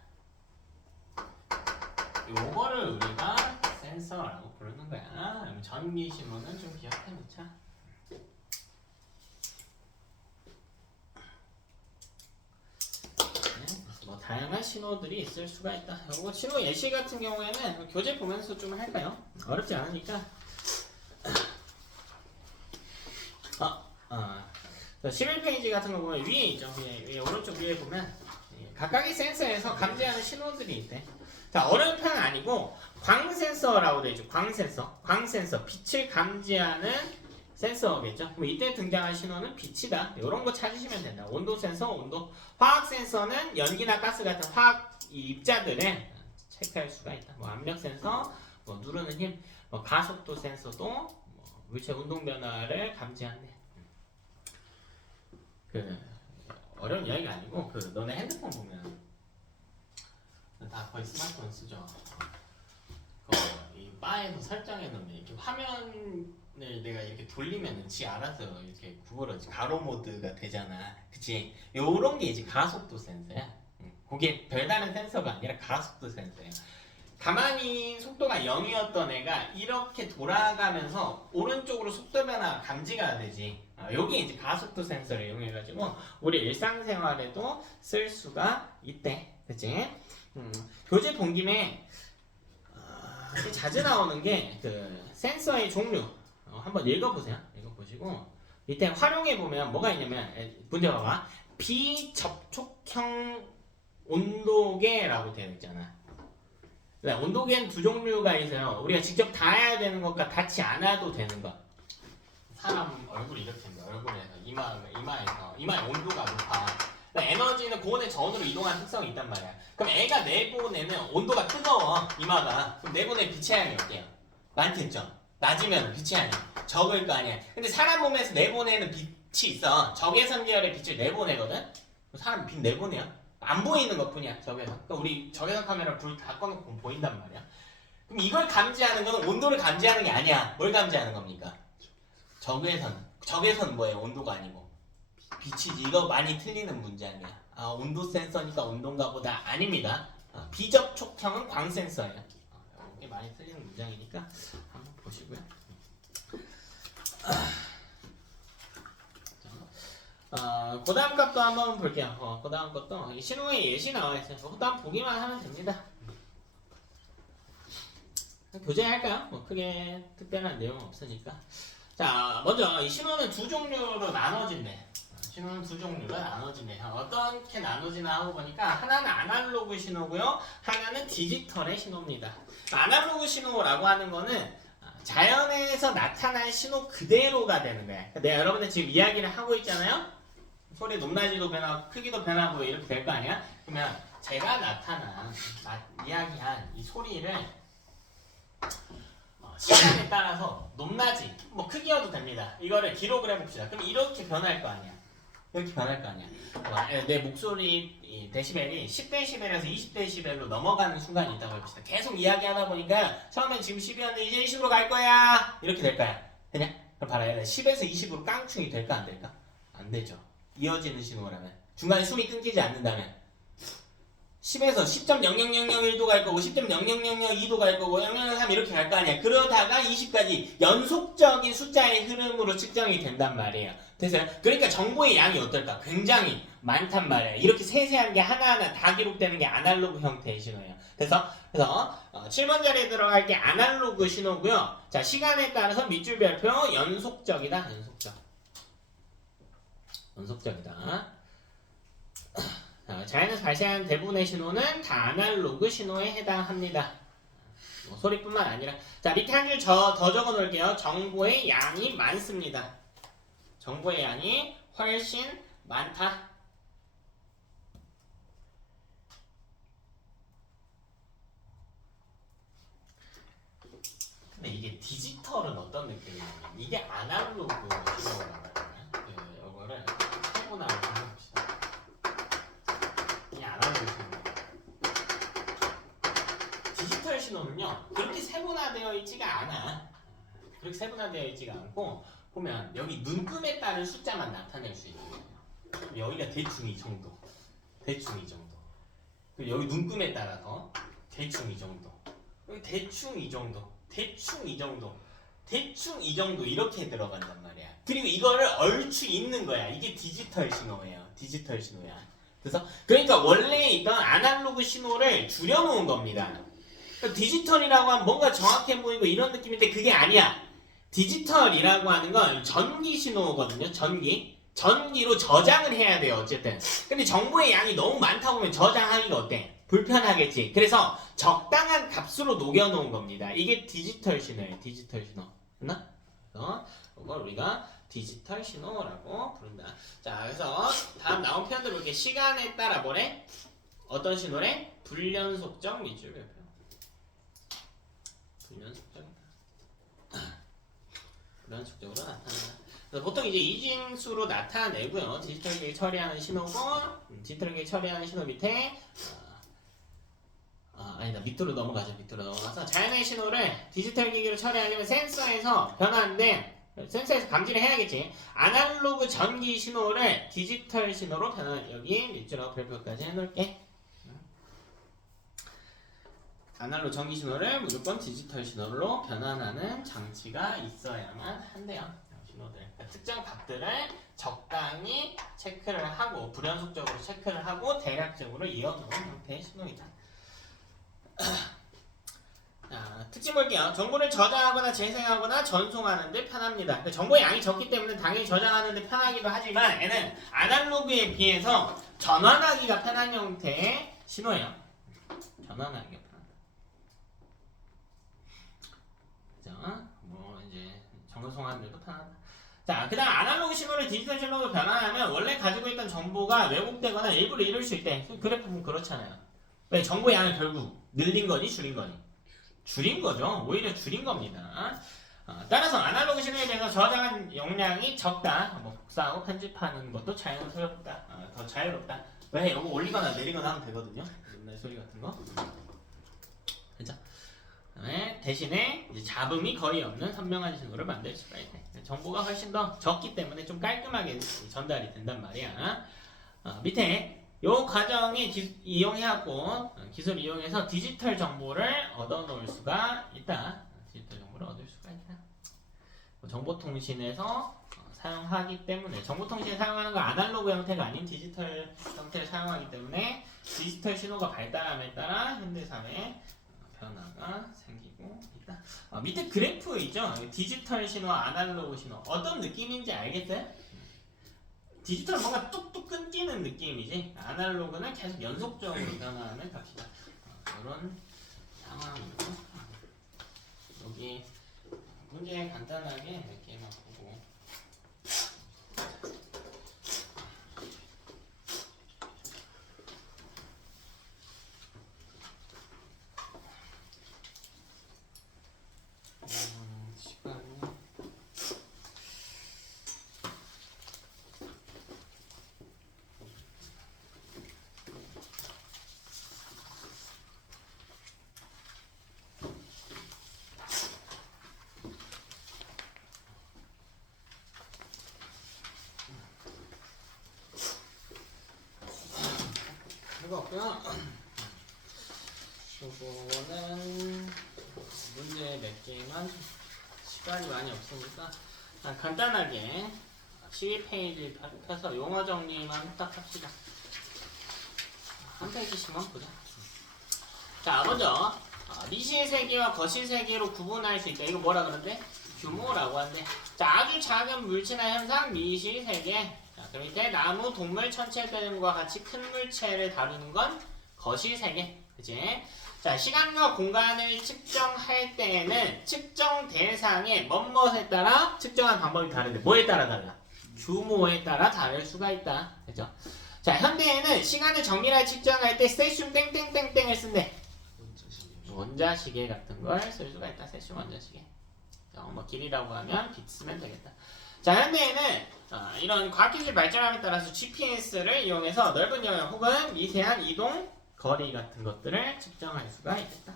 요거를 우리가 센서라고 부르는 거야. 그럼 전기 신호는 좀 기억해 놓자. 뭐 다양한 신호들이 있을 수가 있다. 요거 신호 예시 같은 경우에는 교재 보면서 좀 할까요? 어렵지 않으니까. 11페이지 같은 거 보면 위에 있죠. 위에 오른쪽 위에 보면 각각의 센서에서 감지하는 신호들이 있대. 자, 어려운 표현은 아니고 광센서라고 되어 있죠. 광센서. 빛을 감지하는 센서겠죠. 그럼 이때 등장한 신호는 빛이다. 이런 거 찾으시면 된다. 온도 센서, 화학 센서는 연기나 가스 같은 화학 입자들을 체크할 수가 있다. 뭐 압력 센서, 뭐 누르는 힘, 뭐 가속도 센서도 뭐 물체 운동 변화를 감지한대. 그 어려운 이야기가 아니고 그 너네 핸드폰 보면 다 거의 스마트폰 쓰죠. 이 바에서 설정해 놓으면 이렇게 화면을 내가 이렇게 돌리면은 지 알아서 이렇게 구부러지 가로 모드가 되잖아. 그치? 요런 게 이제 가속도 센서야. 그게 별다른 센서가 아니라 가속도 센서야. 가만히 속도가 0이었던 애가 이렇게 돌아가면서 오른쪽으로 속도 변화 감지가 되지. 여기 이제 가속도 센서를 이용해가지고 우리 일상생활에도 쓸 수가 있대. 그치? 교재 본 김에 자주 나오는 게 그 센서의 종류 한번 읽어보세요. 읽어보시고 이때 활용해 보면 뭐가 있냐면 문제 봐봐. 비접촉형 온도계라고 되어 있잖아. 온도계는 두 종류가 있어요. 우리가 직접 닿아야 되는 것과 닿지 않아도 되는 것. 사람 얼굴이 이렇게 됩니다. 얼굴에서 이마의 온도가 높아. 에너지는 고온의 저온으로 이동하는 특성이 있단 말이야. 그럼 애가 내보내는 온도가 뜨거워. 이마가. 그럼 내보내 빛의 양이 어때요? 많겠죠? 낮으면 빛의 양이 적을 거 아니야. 근데 사람 몸에서 내보내는 빛이 있어. 적외선 계열의 빛을 내보내거든? 사람 빛 내보내요? 안 보이는 것 뿐이야. 적외선. 그러니까 우리 적외선 카메라 불 다 꺼놓고 보인단 말이야. 그럼 이걸 감지하는 건 온도를 감지하는 게 아니야. 뭘 감지하는 겁니까? 적외선. 적외선 뭐예요? 온도가 아니고. 빛이지. 이거 많이 틀리는 문제 아니야. 온도 센서니까 온도인가 보다. 아닙니다. 비접촉형은 광 센서예요. 이게 많이 틀리는 문장이니까 한번 보시고요. 그 다음 값도 한번 볼게요. 그 다음 것도 신호의 예시 나와 있어요. 그것도 한번 보기만 하면 됩니다. 교재 할까요? 뭐 크게 특별한 내용은 없으니까. 자, 먼저 이 신호는 두 종류로 나눠진대. 어떻게 나눠지나 하고 보니까 하나는 아날로그 신호고요. 하나는 디지털의 신호입니다. 아날로그 신호라고 하는 거는 자연에서 나타난 신호 그대로가 되는 거야. 내가 여러분들 지금 이야기를 하고 있잖아요. 소리 높낮이도 변하고 크기도 변하고 이렇게 될 거 아니야? 그러면 제가 이야기한 이 소리를 시간에 따라서 높낮이, 뭐 크기여도 됩니다. 이거를 기록을 해봅시다. 그럼 이렇게 변할 거 아니야. 내 목소리 데시벨이 10데시벨에서 20데시벨로 넘어가는 순간이 있다고 해봅시다. 계속 이야기하다 보니까 처음엔 지금 10이었는데 이제 20으로 갈 거야. 이렇게 될 거야. 되냐? 그럼 봐라. 10에서 20으로 깡충이 될까 안 될까? 안 되죠. 이어지는 신호라면. 중간에 숨이 끊기지 않는다면. 10에서 10.00001도 갈 거고 10.00002도 갈 거고 003 이렇게 갈 거 아니야. 그러다가 20까지 연속적인 숫자의 흐름으로 측정이 된단 말이에요. 됐어요? 그러니까 정보의 양이 어떨까? 굉장히 많단 말이에요. 이렇게 세세한 게 하나하나 다 기록되는 게 아날로그 형태의 신호예요. 그래서 7번 자리에 들어갈 게 아날로그 신호고요. 자, 시간에 따라서 밑줄 별표 연속적이다. 연속적이다. 자연에서 발생하는 대부분의 신호는 다 아날로그 신호에 해당합니다. 소리뿐만 아니라. 자, 밑에 한 줄 더 적어 놓을게요. 정보의 양이 많습니다. 정보의 양이 훨씬 많다. 근데 이게 디지털은 어떤 느낌이냐면 이게 아날로그 신호라고 하거든요. 이거를 세분화를 해봅시다. 디지털 신호는요 그렇게 세분화되어 있지가 않아. 그렇게 세분화되어 있지가 않고 보면 여기 눈금에 따른 숫자만 나타낼 수 있는 거예요. 여기가 대충 이 정도. 그리고 여기 눈금에 따라서 대충 이 정도. 여기 대충 이 정도 이렇게 들어간단 말이야. 그리고 이거를 얼추 있는 거야. 이게 디지털 신호야. 그래서 그러니까 원래 있던 아날로그 신호를 줄여놓은 겁니다. 그러니까 디지털이라고 하면 뭔가 정확해 보이고 이런 느낌인데 그게 아니야. 디지털이라고 하는 건 전기 신호거든요. 전기로 저장을 해야 돼요. 어쨌든. 근데 정보의 양이 너무 많다 보면 저장하기가 어때? 불편하겠지. 그래서 적당한 값으로 녹여놓은 겁니다. 이게 디지털 신호예요. 디지털 신호. 맞나? 그래서 이걸 우리가 디지털 신호라고 부른다. 자, 그래서 다음 나온 표현들 볼게. 시간에 따라 뭐래? 어떤 신호래? 불연속적 밑줄 별표. 불연속적이다. 불연속적으로 나타난다. 그래서 보통 이제 이진수로 나타내고요. 디지털 기계 처리하는 신호고, 디지털 기계 처리하는 신호 밑에 아니다, 밑으로 넘어가죠. 밑으로 넘어가서 자연의 신호를 디지털 기기로 처리하려면 센서에서 변환된, 센서에서 감지를 해야겠지. 아날로그 전기 신호를 디지털 신호로 변환. 여기 밑줄하고 별표까지 해놓을게. 아날로그 전기 신호를 무조건 디지털 신호로 변환하는 장치가 있어야만 한대요. 신호들. 그러니까 특정 값들을 적당히 체크를 하고 불연속적으로 체크를 하고 대략적으로 이어놓은 형태의 신호이다. 자, 특징 볼게요. 정보를 저장하거나 재생하거나 전송하는데 편합니다. 정보의 양이 적기 때문에 당연히 저장하는데 편하기도 하지만 얘는 아날로그에 비해서 전환하기가 편한 형태의 신호예요. 전환하기가 편하다. 그죠? 뭐 이제 전송하는데도 편하다. 자, 그 다음 아날로그 신호를 디지털 신호로 변환하면 원래 가지고 있던 정보가 왜곡되거나 일부러 잃을 수 있대. 그래프 보면 그렇잖아요. 왜? 정보의 양을 결국 늘린 거니 줄인 거니? 줄인 거죠. 오히려 줄인 겁니다. 따라서 아날로그 신호에 대해서 저장한 용량이 적다. 뭐 복사하고 편집하는 것도 자연스럽다. 더 자유롭다. 왜? 이거 올리거나 내리거나 하면 되거든요. 옛날 소리 같은 거. 그죠? 대신에 이제 잡음이 거의 없는 선명한 신호를 만들 수가 있네. 정보가 훨씬 더 적기 때문에 좀 깔끔하게 전달이 된단 말이야. 밑에 요 과정에 이용해갖고 기술 이용해서 디지털 정보를 얻어놓을 수가 있다. 디지털 정보를 얻을 수가 있다. 정보통신에서 사용하기 때문에 정보통신에 사용하는 거 아날로그 형태가 아닌 디지털 형태를 사용하기 때문에 디지털 신호가 발달함에 따라 현대사회에 변화가 생기고 있다. 밑에 그래프 있죠? 디지털 신호, 아날로그 신호 어떤 느낌인지 알겠어요? 디지털은 뭔가 뚝뚝 끊기는 느낌이지 아날로그는 계속 연속적으로 변화하는 값이다. 이런 상황이고 여기 문제 간단하게 몇 개만 보고 시간이 이거 없고요. 이거는 문제 몇 개만 시간이 많이 없으니까 간단하게 12페이지 펴서 용어 정리만 후딱 합시다. 한 페이지씩만 보자. 자, 먼저 미시 세계와 거시 세계로 구분할 수 있다. 이거 뭐라 그러는데? 규모라고 한대. 자, 아주 작은 물체나 현상 미시 세계. 자, 그 밑에 나무, 동물, 천체 등과 같이 큰 물체를 다루는 건 거시 세계. 그치? 자, 시간과 공간을 측정할 때에는 측정 대상의 뭐뭐에 따라 측정한 방법이 다른데 뭐에 따라 달라? 규모에 따라 다를 수가 있다. 그죠? 자, 현대에는 시간을 정밀하게 측정할 때 세슘 땡땡땡땡을 쓴대. 원자시계 같은 걸 쓸 수가 있다. 세슘 원자시계. 뭐 길이라고 하면 빛 쓰면 되겠다. 자, 현대에는 이런 과학기술 발전함에 따라서 GPS를 이용해서 넓은 영역 혹은 미세한 이동 거리 같은 것들을 측정할 수가 있겠다.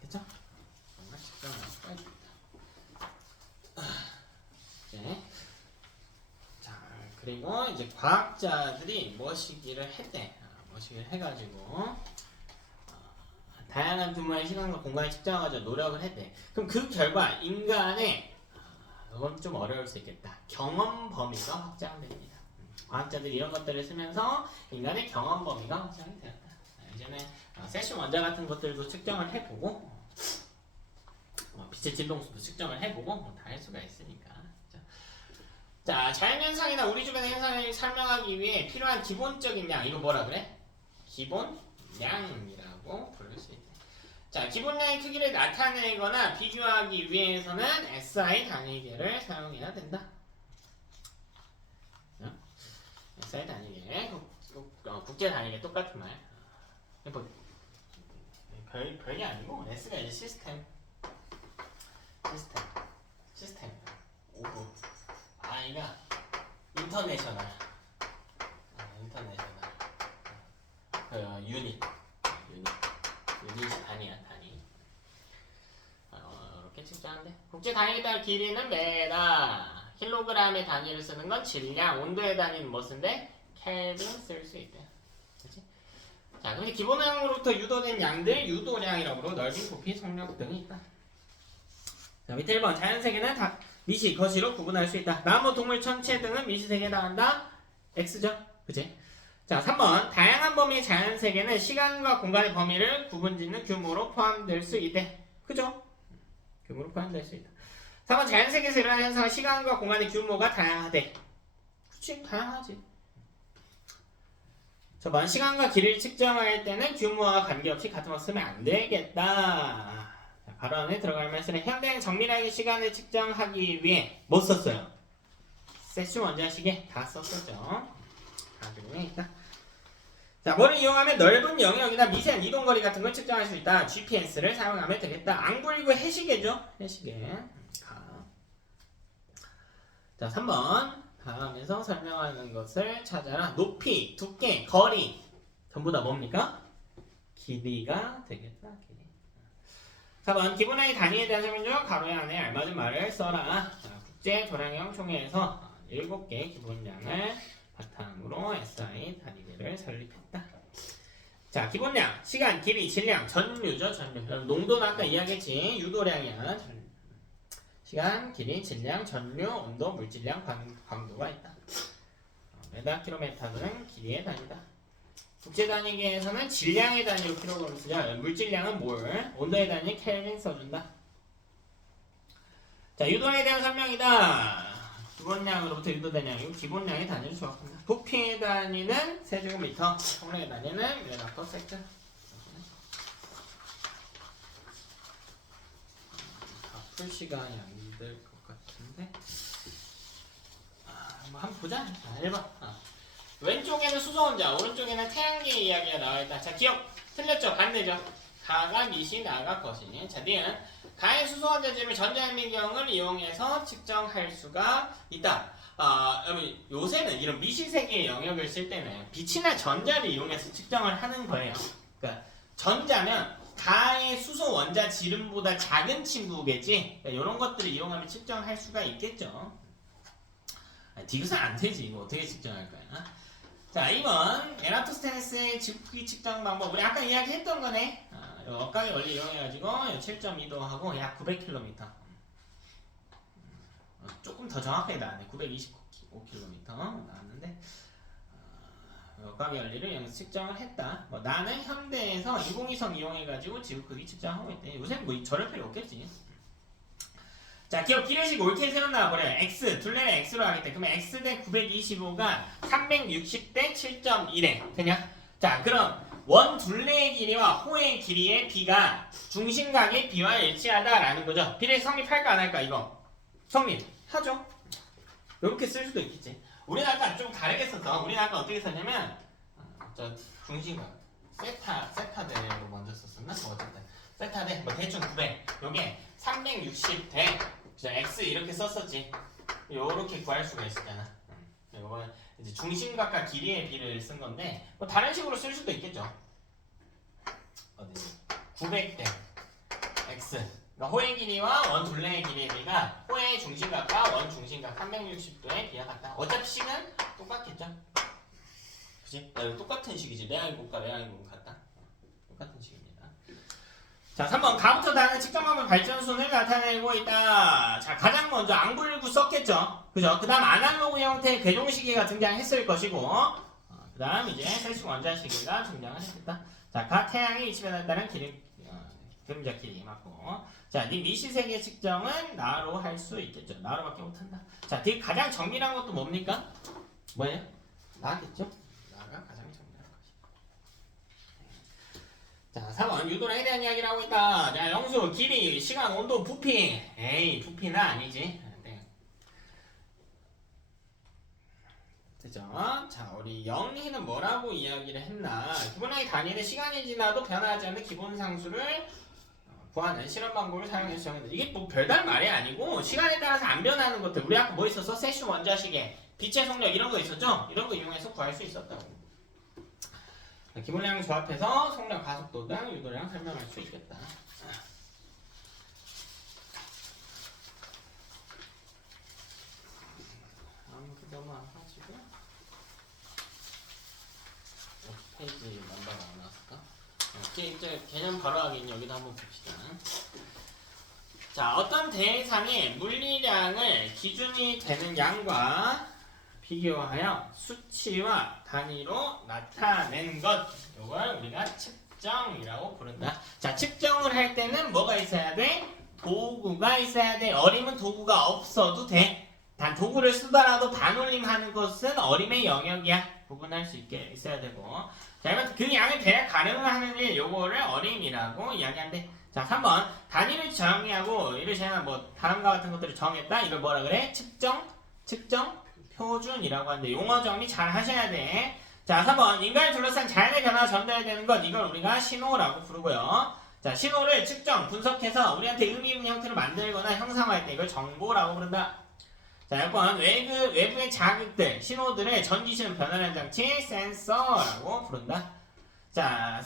그쵸? 정말 측정할 수가 있겠다. 이제 자, 그리고 이제 과학자들이 뭐시기를 했대. 뭐시기를 해가지고 다양한 규모의 시간과 공간을 측정하고자 노력을 했대. 그럼 그 결과 인간의 이건 좀 어려울 수 있겠다. 경험 범위가 확장됩니다. 과학자들이 이런 것들을 쓰면서 인간의 경험 범위가 확장이 되었다. 이제는 세슘 원자 같은 것들도 측정을 해보고 빛의 진동수도 측정을 해보고 다 할 수가 있으니까. 자, 자연현상이나 우리 주변의 현상을 설명하기 위해 필요한 기본적인 양, 이거 뭐라 그래? 기본량이라고 부를 수 있대. 자, 기본량의 크기를 나타내거나 비교하기 위해서는 SI 단위계를 사용해야 된다. SI 단위계, 국제 단위계 똑같은 말. 뭐, 별게 아니고 S가 이제 시스템 오브 I가 인터내셔널 그 유닛이 단위야 단위. 이렇게 측정한대. 국제 단위에 따라 길이는 메다. 킬로그램의 단위를 쓰는 건 질량, 온도의 단위는 뭐 쓴대? 켈빈 쓸 수 있대. 그렇지? 자, 근데 기본량으로부터 유도된 양들 유도량이라고 넓이, 부피, 속력 등이 있다. 자, 밑에 1번 자연세계는 다 미시, 거시로 구분할 수 있다. 나무, 동물, 천체 등은 미시세계에 해당한다. X죠? 그치? 자, 3번 다양한 범위의 자연세계는 시간과 공간의 범위를 구분짓는 규모로 포함될 수 있대. 그죠? 규모로 포함될 수 있다. 4번 자연세계에서 일어나는 현상은 시간과 공간의 규모가 다양하대. 그치? 다양하지. 저번 시간과 길이를 측정할 때는 규모와 관계없이 같은 거 쓰면 안 되겠다. 바로 안에 들어갈 말씀은 현대는 정밀하게 시간을 측정하기 위해 뭐 썼어요? 세슈 원자식에 다 썼었죠. 가지고 있다. 자, 뭐를 이용하면 넓은 영역이나 미세한 이동거리 같은 걸 측정할 수 있다. GPS를 사용하면 되겠다. 앙불이고 해시계죠. 해시계. 자, 3번 다음에서 설명하는 것을 찾아라. 높이, 두께, 거리 전부 다 뭡니까? 길이가 되겠다. 길이. 4번 기본량의 단위에 대한 설명 중 가로에 안에 알맞은 말을 써라. 자, 국제 도량형 총회에서 7개 기본량을 바탕으로 SI 단위계를 설립했다. 자, 기본량, 시간, 길이, 질량, 전류죠. 전류. 농도는 아까 이야기했지. 유도량이야. 시간, 길이, 질량, 전류, 온도, 물질량, 광도가 있다. 메다, 킬로미터는 길이의 단위다. 국제 단위계에서는 질량의 단위로 킬로그램 쓰자. 물질량은 몰, 온도의 단위 켈빈 써준다. 자, 유도량에 대한 설명이다. 기본량으로부터 유도된 양이고 기본량의 단위를 조합한다. 부피의 단위는 세제곱미터, 속력의 단위는 메가퍼섹트. 풀 시간이 안 될 것 같은데. 뭐 한번 보자. 1번. 왼쪽에는 수소원자, 오른쪽에는 태양계의 이야기가 나와있다. 자, 기억 틀렸죠? 반대죠? 가가 미시, 나가 거시. 자, 뒤에는 가의 수소원자집을 전자현미경을 이용해서 측정할 수가 있다. 요새는 이런 미시세계의 영역을 쓸 때는 빛이나 전자를 이용해서 측정을 하는 거예요. 그러니까 전자면 가의 수소 원자 지름보다 작은 친구겠지. 그러니까 이런 것들을 이용하면 측정할 수가 있겠죠. 디귿은 안 되지. 이거 어떻게 측정할 거야? 자, 2번 에라토스테네스의 집기 측정 방법. 우리 아까 이야기했던 거네. 역각의 원리 이용해가지고 7.2도 하고 약 900km. 조금 더 정확하게 나왔네. 925km 나왔는데 역각의 원리를 이용해서 측정을 했다. 뭐 나는 현대에서 인공위성 이용해가지고 지구 크기 측정하고 있대. 요새는 뭐 저럴 필요 없겠지. 자, 기억 기계식 옳게 세워놔버려요. x, 둘레를 x로 하겠대. 그러면 x 대 925가 360 대 7.1에 되냐? 자, 그럼 원 둘레의 길이와 호의 길이의 비가 중심각의 비와 일치하다라는 거죠. 비례식 성립할까 안 할까 이거? 성립하죠. 이렇게 쓸 수도 있겠지. 우리는 아까 좀 다르게 썼어. 우리는 아까 어떻게 썼냐면 저 중심각 세타대로 먼저 썼었나? 어쨌든 세타대 뭐 대충 900 요게 360대 x 이렇게 썼었지. 요렇게 구할 수가 있었잖아. 요거는 이제 중심각과 길이의 비를 쓴 건데 뭐 다른 식으로 쓸 수도 있겠죠. 어디 900대 x. 그러니까 호의 길이와 원 둘레의 길이의 비가 호의 중심각과 원 중심각 360도의 비와 같다. 어차피 식은 똑같겠죠. 그치? 똑같은 식이지. 내항공과 내항공 같다. 똑같은 식입니다. 자, 3번 가부터 다는 측정하면 발전순을 나타내고 있다. 자, 가장 먼저 앙불구 썼겠죠. 그죠? 그 다음 아날로그 형태의 궤종시계가 등장했을 것이고 그 다음 이제 세식 원자시계가 등장을 했다. 자, 각 태양의 위치변화에 따른 그림자 길이 맞고. 자, 네 미시세계 측정은 나로 할 수 있겠죠. 나로밖에 못한다. 자, 되게 가장 정밀한 것도 뭡니까? 뭐예요? 나겠죠? 나가 가장 정밀한 것이. 자, 3번 유도량에 대한 이야기를 하고 있다. 자, 영수, 길이, 시간, 온도, 부피. 에이, 부피는 아니지. 네. 그죠? 자, 우리 영희는 뭐라고 이야기를 했나? 기본량의 단위는 시간이 지나도 변하지 않는 기본 상수를 구하는 실험 방법을 사용해서 정했는데 이게 뭐 별다른 말이 아니고 시간에 따라서 안 변하는 것들 우리 아까 뭐 있었어? 세슘 원자식에 빛의 속력 이런 거 있었죠? 이런 거 이용해서 구할 수 있었다고. 기본량을 조합해서 속력, 가속도 등 유도량 설명할 수 있겠다. 넘어가지고 페이지 넘버가 안 나왔을까? 이제 개념 바로 하긴 여기도 한번 봅시다. 자, 어떤 대상의 물리량을 기준이 되는 양과 비교하여 수치와 단위로 나타낸 것, 이걸 우리가 측정이라고 부른다. 자, 측정을 할 때는 뭐가 있어야 돼? 도구가 있어야 돼. 어림은 도구가 없어도 돼. 단 도구를 쓰더라도 반올림하는 것은 어림의 영역이야. 구분할 수 있게 있어야 되고. 자, 그 양을 대략 가늠하는 일, 요거를 어림이라고 이야기한대. 자, 3번 단위를 정의하고 이를 제한 뭐 다음과 같은 것들을 정했다. 이걸 뭐라 그래? 측정 표준이라고 하는데 용어 정리 잘 하셔야 돼. 자, 3번 인간을 둘러싼 자연의 변화가 전달되는 것, 이걸 우리가 신호라고 부르고요. 자, 신호를 측정, 분석해서 우리한테 의미 있는 형태로 만들거나 형상화할 때 이걸 정보라고 부른다. 자, 6번 외부의 자극들, 신호들을 전기시는 변화하는 장치, 센서라고 부른다. 자,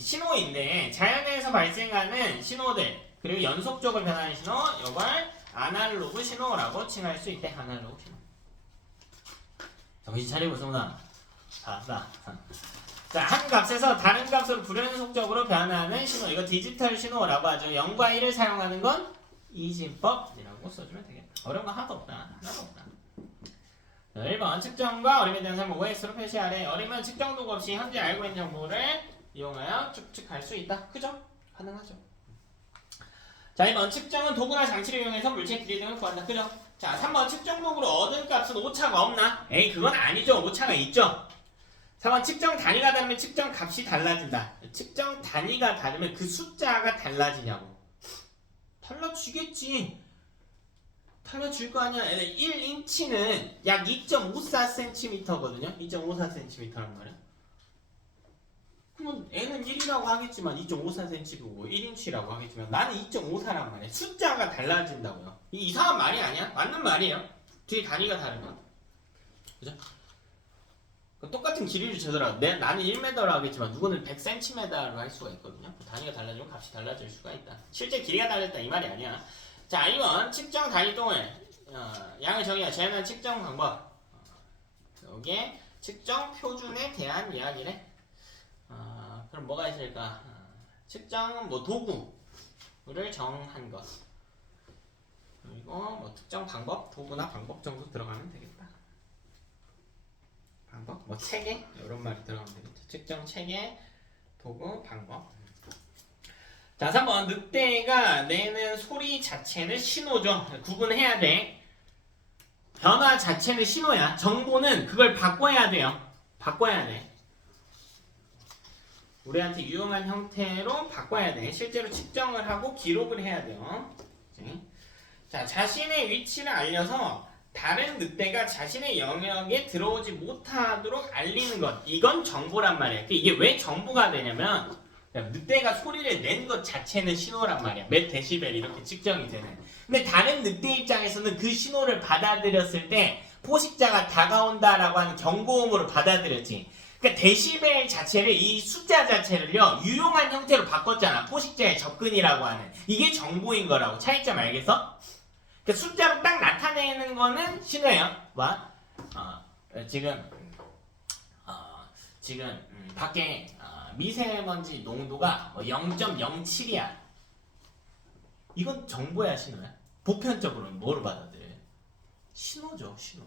신호인데 자연에서 발생하는 신호들 그리고 연속적으로 변하는 신호, 이걸 아날로그 신호라고 칭할 수 있대. 아날로그 신호. 정신 차리고 소문아. 자, 한 값에서 다른 값으로 불연속적으로 변하는 신호, 이거 디지털 신호라고 하죠. 0과 1을 사용하는 건 이진법이라고 써주면 되겠다. 어려운 거 하나도 없다. 하나도 없다. 1번 측정과 어림에 대한 설명 OX로 표시하래. 어림은 측정 도구 없이 현재 알고 있는 정보를 이용하여 추측할 수 있다. 그죠? 가능하죠. 자, 2번 측정은 도구나 장치를 이용해서 물체 길이 등을 구한다. 그죠? 자, 3번 측정 도구로 얻은 값은 오차가 없나? 에이, 그건 아니죠. 오차가 있죠. 4번 측정 단위가 다르면 측정 값이 달라진다. 측정 단위가 다르면 그 숫자가 달라지냐고. 달라지겠지. 달라질 거 아니야. 1인치는 약 2.54cm거든요. 2.54cm란 말이야. 그러면 N은 1이라고 하겠지만 2.54cm고 1인치라고 하겠지만 나는 2.54란 말이야. 숫자가 달라진다고요. 이 이상한 말이 아니야. 맞는 말이에요. 뒤에 단위가 다르면. 그죠? 똑같은 길이를 재더라도 나는 1m로 하겠지만 누구는 100cm로 할 수가 있거든요. 단위가 달라지면 값이 달라질 수가 있다. 실제 길이가 달랐다 이 말이 아니야. 자, 이건 측정 단위동을 양을 정의하여 제한한 측정 방법. 여기에 측정 표준에 대한 이야기래. 그럼 뭐가 있을까? 측정은 뭐 도구를 정한 것. 그리고 뭐 특정 방법, 도구나 방법 정도 들어가면 되겠다. 방법, 뭐 체계 이런 말이 들어가면 되겠죠. 측정 체계, 도구, 방법. 자, 3번 늑대가 내는 소리 자체는 신호죠. 구분해야 돼. 변화 자체는 신호야. 정보는 그걸 바꿔야 돼요. 바꿔야 돼. 우리한테 유용한 형태로 바꿔야 돼. 실제로 측정을 하고 기록을 해야 돼요. 자, 자신의 위치를 알려서 다른 늑대가 자신의 영역에 들어오지 못하도록 알리는 것. 이건 정보란 말이야. 이게 왜 정보가 되냐면 늑대가 소리를 낸 것 자체는 신호란 말이야. 몇 데시벨 이렇게 측정이 되는. 근데 다른 늑대 입장에서는 그 신호를 받아들였을 때 포식자가 다가온다라고 하는 경고음으로 받아들였지. 그러니까 데시벨 자체를, 이 숫자 자체를요 유용한 형태로 바꿨잖아. 포식자의 접근이라고 하는. 이게 정보인 거라고. 차이점 알겠어? 그러니까 숫자로 딱 나타내는 거는 신호예요. 와, 지금 밖에 미세먼지 농도가 0.07이야. 이건 정보야, 신호야? 보편적으로는 뭐로 받아들여? 신호죠, 신호.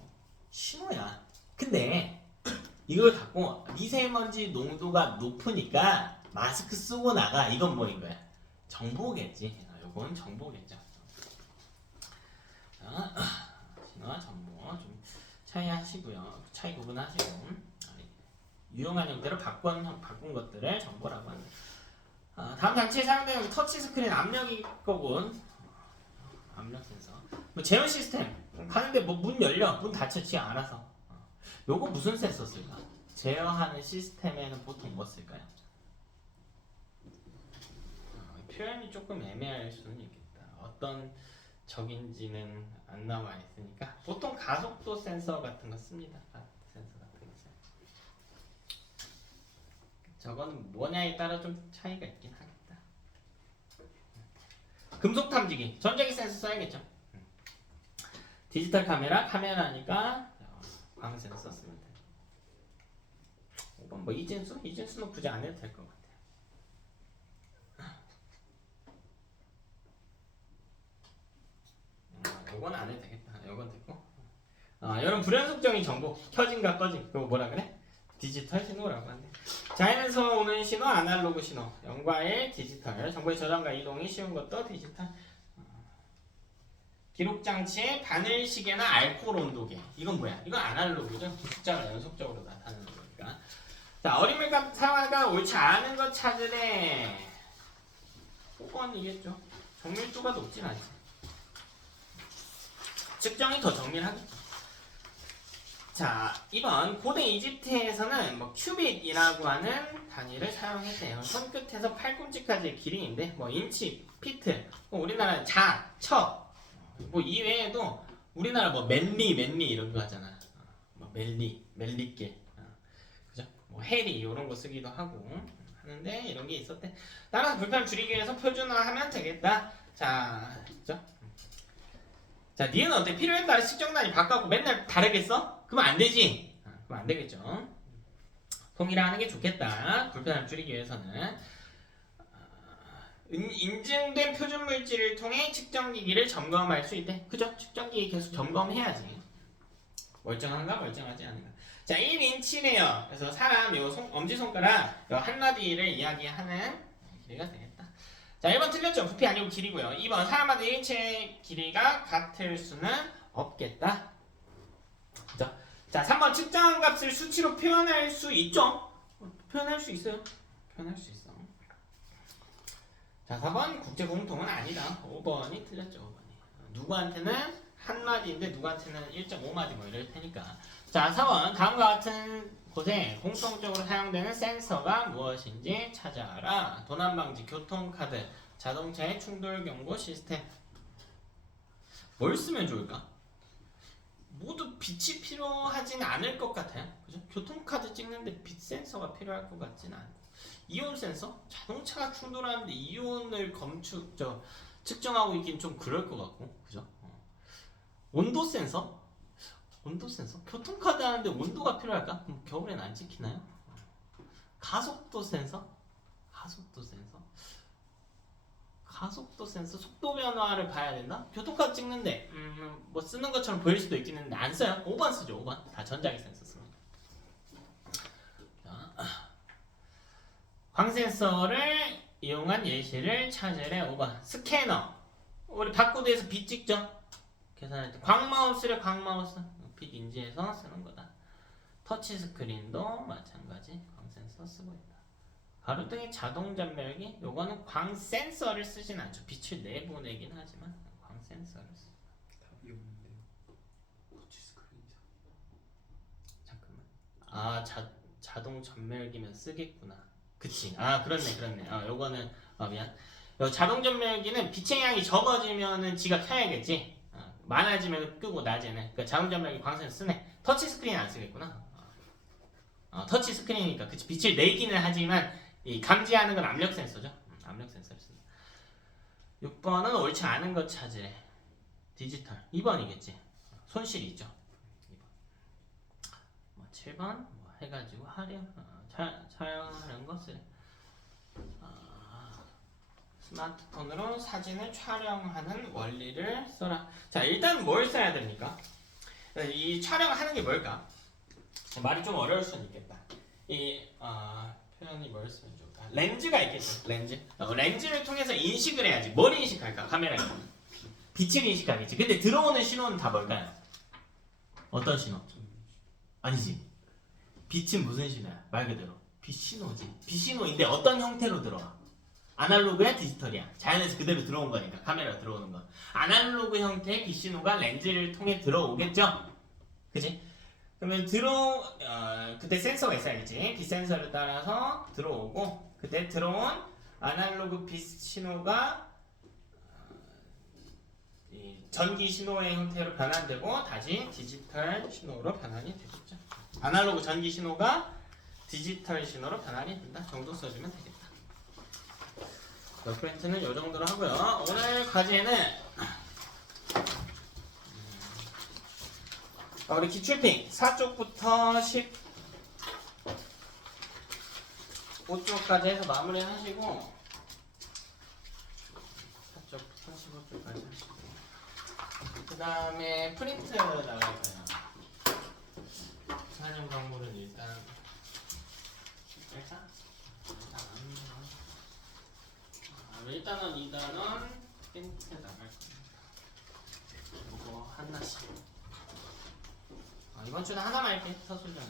신호야. 근데 이걸 갖고 미세먼지 농도가 높으니까 마스크 쓰고 나가. 이건 뭐인 거야? 정보겠지. 요건 정보겠죠. 자, 신호와 정보 좀 차이하시고요. 차이 구분하시고 유용한 형태로 바꾼 것들을 정보라고 합니다. 다음 장치에 사용되는 터치 스크린 압력이 거군. 압력 센서. 뭐 제어 시스템 가는데 뭐 문 열려 문 닫혔지 알아서. 요거 무슨 센서 쓸까? 제어하는 시스템에는 보통 뭐 쓸까요? 표현이 조금 애매할 수는 있겠다. 어떤 적인지는 안 나와 있으니까 보통 가속도 센서 같은 거 씁니다. 센서 같은 거 써요. 저거는 뭐냐에 따라 좀 차이가 있긴 하겠다. 금속 탐지기, 전자기 센서 써야겠죠. 디지털 카메라니까 광 센서 쓰면 돼. 이건 뭐 이진수는 굳이 안 해도 될 것 같아. 요건 안 해도 되겠다. 요건 됐고. 이런 불연속적인 정보 켜진과 꺼진 그거 뭐라 그래? 디지털 신호라고 하네. 자연에서 오는 신호, 아날로그 신호, 0과 1 디지털, 정보의 저장과 이동이 쉬운 것도 디지털. 기록 장치의 바늘 시계나 알코올 온도계. 이건 뭐야? 이건 아날로그죠. 숫자가 연속적으로 나타나는 거니까. 자, 어린 물감 사용하니까 옳지 않은 것 찾으래. 5번이겠죠. 정밀도가 높진 않지. 측정이 더 정밀하겠죠. 자, 2번 고대 이집트에서는 뭐 큐빗이라고 하는 단위를 사용했대요. 손끝에서 팔꿈치까지의 길이인데 뭐 인치, 피트, 뭐 우리나라 자, 척, 뭐 이외에도 우리나라 뭐 멜리 이런 거 하잖아. 뭐 멜리길, 그죠? 뭐 해리 이런 거 쓰기도 하고 하는데 이런 게 있었대. 따라서 불편 줄이기 위해서 표준화하면 되겠다. 자, 그죠? 자, 니은 어때? 필요에 따라 측정단위 바꿔고 맨날 다르겠어? 그러면 안 되지. 그럼 안 되겠죠. 통일하는 게 좋겠다. 불편함 줄이기 위해서는. 인증된 표준 물질을 통해 측정기기를 점검할 수 있대. 그죠? 측정기기 계속 점검해야지. 멀쩡한가 멀쩡하지 않은가. 자, 1인치네요. 그래서 사람 요 엄지손가락 요 한마디를 이야기하는 길이가 되겠다. 자, 1번 틀렸죠? 부피 아니고 길이고요. 2번 사람마다 1인치의 길이가 같을 수는 없겠다. 그죠? 자, 3번 측정한 값을 수치로 표현할 수 있죠? 표현할 수 있어요. 표현할 수 있어. 자, 4번 국제 공통은 아니다. 5번이 틀렸죠. 5번이. 누구한테는 한마디인데 누구한테는 1.5마디 뭐 이럴 테니까. 자, 4번 다음과 같은 곳에 공통적으로 사용되는 센서가 무엇인지 찾아라. 도난방지, 교통카드, 자동차의 충돌경보 시스템. 뭘 쓰면 좋을까? 모두 빛이 필요하진 않을 것 같아요. 그죠? 교통카드 찍는데 빛 센서가 필요할 것 같지는 않고. 이온 센서? 자동차가 충돌하는데 이온을 측정하고 있긴 좀 그럴 것 같고. 그죠? 온도 센서? 온도 센서? 교통카드 하는데 온도가 필요할까? 그럼 겨울엔 안 찍히나요? 가속도 센서? 가속도 센서? 가속도 센서? 속도 변화를 봐야 된다? 교통카드 찍는데 뭐 쓰는 것처럼 보일 수도 있긴 했는데 안 써요? 5번 쓰죠. 5번 다 전자기 센서 씁니다. 광 센서를 이용한 예시를 찾으래. 5번 스캐너. 우리 바코드에서 빛 찍죠? 계산할 때 광마우스래. 광마우스 빛 인지해서 쓰는 거다. 터치 스크린도 마찬가지 광 센서 쓰고 있다. 가로등의 자동 전멸기, 요거는 광 센서를 쓰진 않죠. 빛을 내보내긴 하지만 광 센서를 씁니다. 답이 없는데요. 터치 스크린이잖아. 잠깐만. 자동 전멸기면 쓰겠구나. 그치. 그렇네. 요거는 미안. 요 자동 전멸기는 빛의 양이 적어지면은 지가 켜야겠지. 많아지면 끄고 낮에는. 그러니까 자동 전멸기 광 센서 쓰네. 터치 스크린 안 쓰겠구나. 터치 스크린이니까 그치. 빛을 내기는 하지만 이 감지하는 건 압력 센서죠. 압력 센서를 씁니다. 6번은 옳지 않은 것 찾으래. 디지털. 2번이겠지. 손실이 있죠. 2번. 7번 해가지고 촬영하는 것을 스마트폰으로 사진을 촬영하는 원리를 써라. 자, 일단 뭘 써야 됩니까? 이 촬영하는 게 뭘까? 말이 좀 어려울 수는 있겠다. 이 표현이 뭘 쓰면 좋을까? 렌즈가 있겠죠. 렌즈를 통해서 인식을 해야지. 뭘 인식할까? 카메라가 빛을 인식하겠지. 근데 들어오는 신호는 다 뭘까요? 어떤 신호? 아니지. 빛은 무슨 신호야? 말 그대로 빛 신호지. 빛 신호인데 어떤 형태로 들어와? 아날로그야 디지털이야? 자연에서 그대로 들어온 거니까 카메라 들어오는 거. 아날로그 형태의 빛 신호가 렌즈를 통해 들어오겠죠? 그지? 그러면 그때 센서가 있어야겠지. 빛 센서를 따라서 들어오고 그때 들어온 아날로그 빛 신호가 이 전기 신호의 형태로 변환되고 다시 디지털 신호로 변환이 되겠죠. 아날로그 전기 신호가 디지털 신호로 변환이 된다 정도 써주면 되겠다. 프린트는 이 정도로 하고요. 오늘 과제는 우리 기출핑 4쪽부터 15쪽까지 해서 마무리 하시고 4쪽부터 15쪽까지 하시고 그 다음에 프린트 나갈 거예요. 사용 광고는 일단은 2단원 프린트 나갈 거예요. 이거 하나씩. 이번 주는 하나만 할게. 서술장은.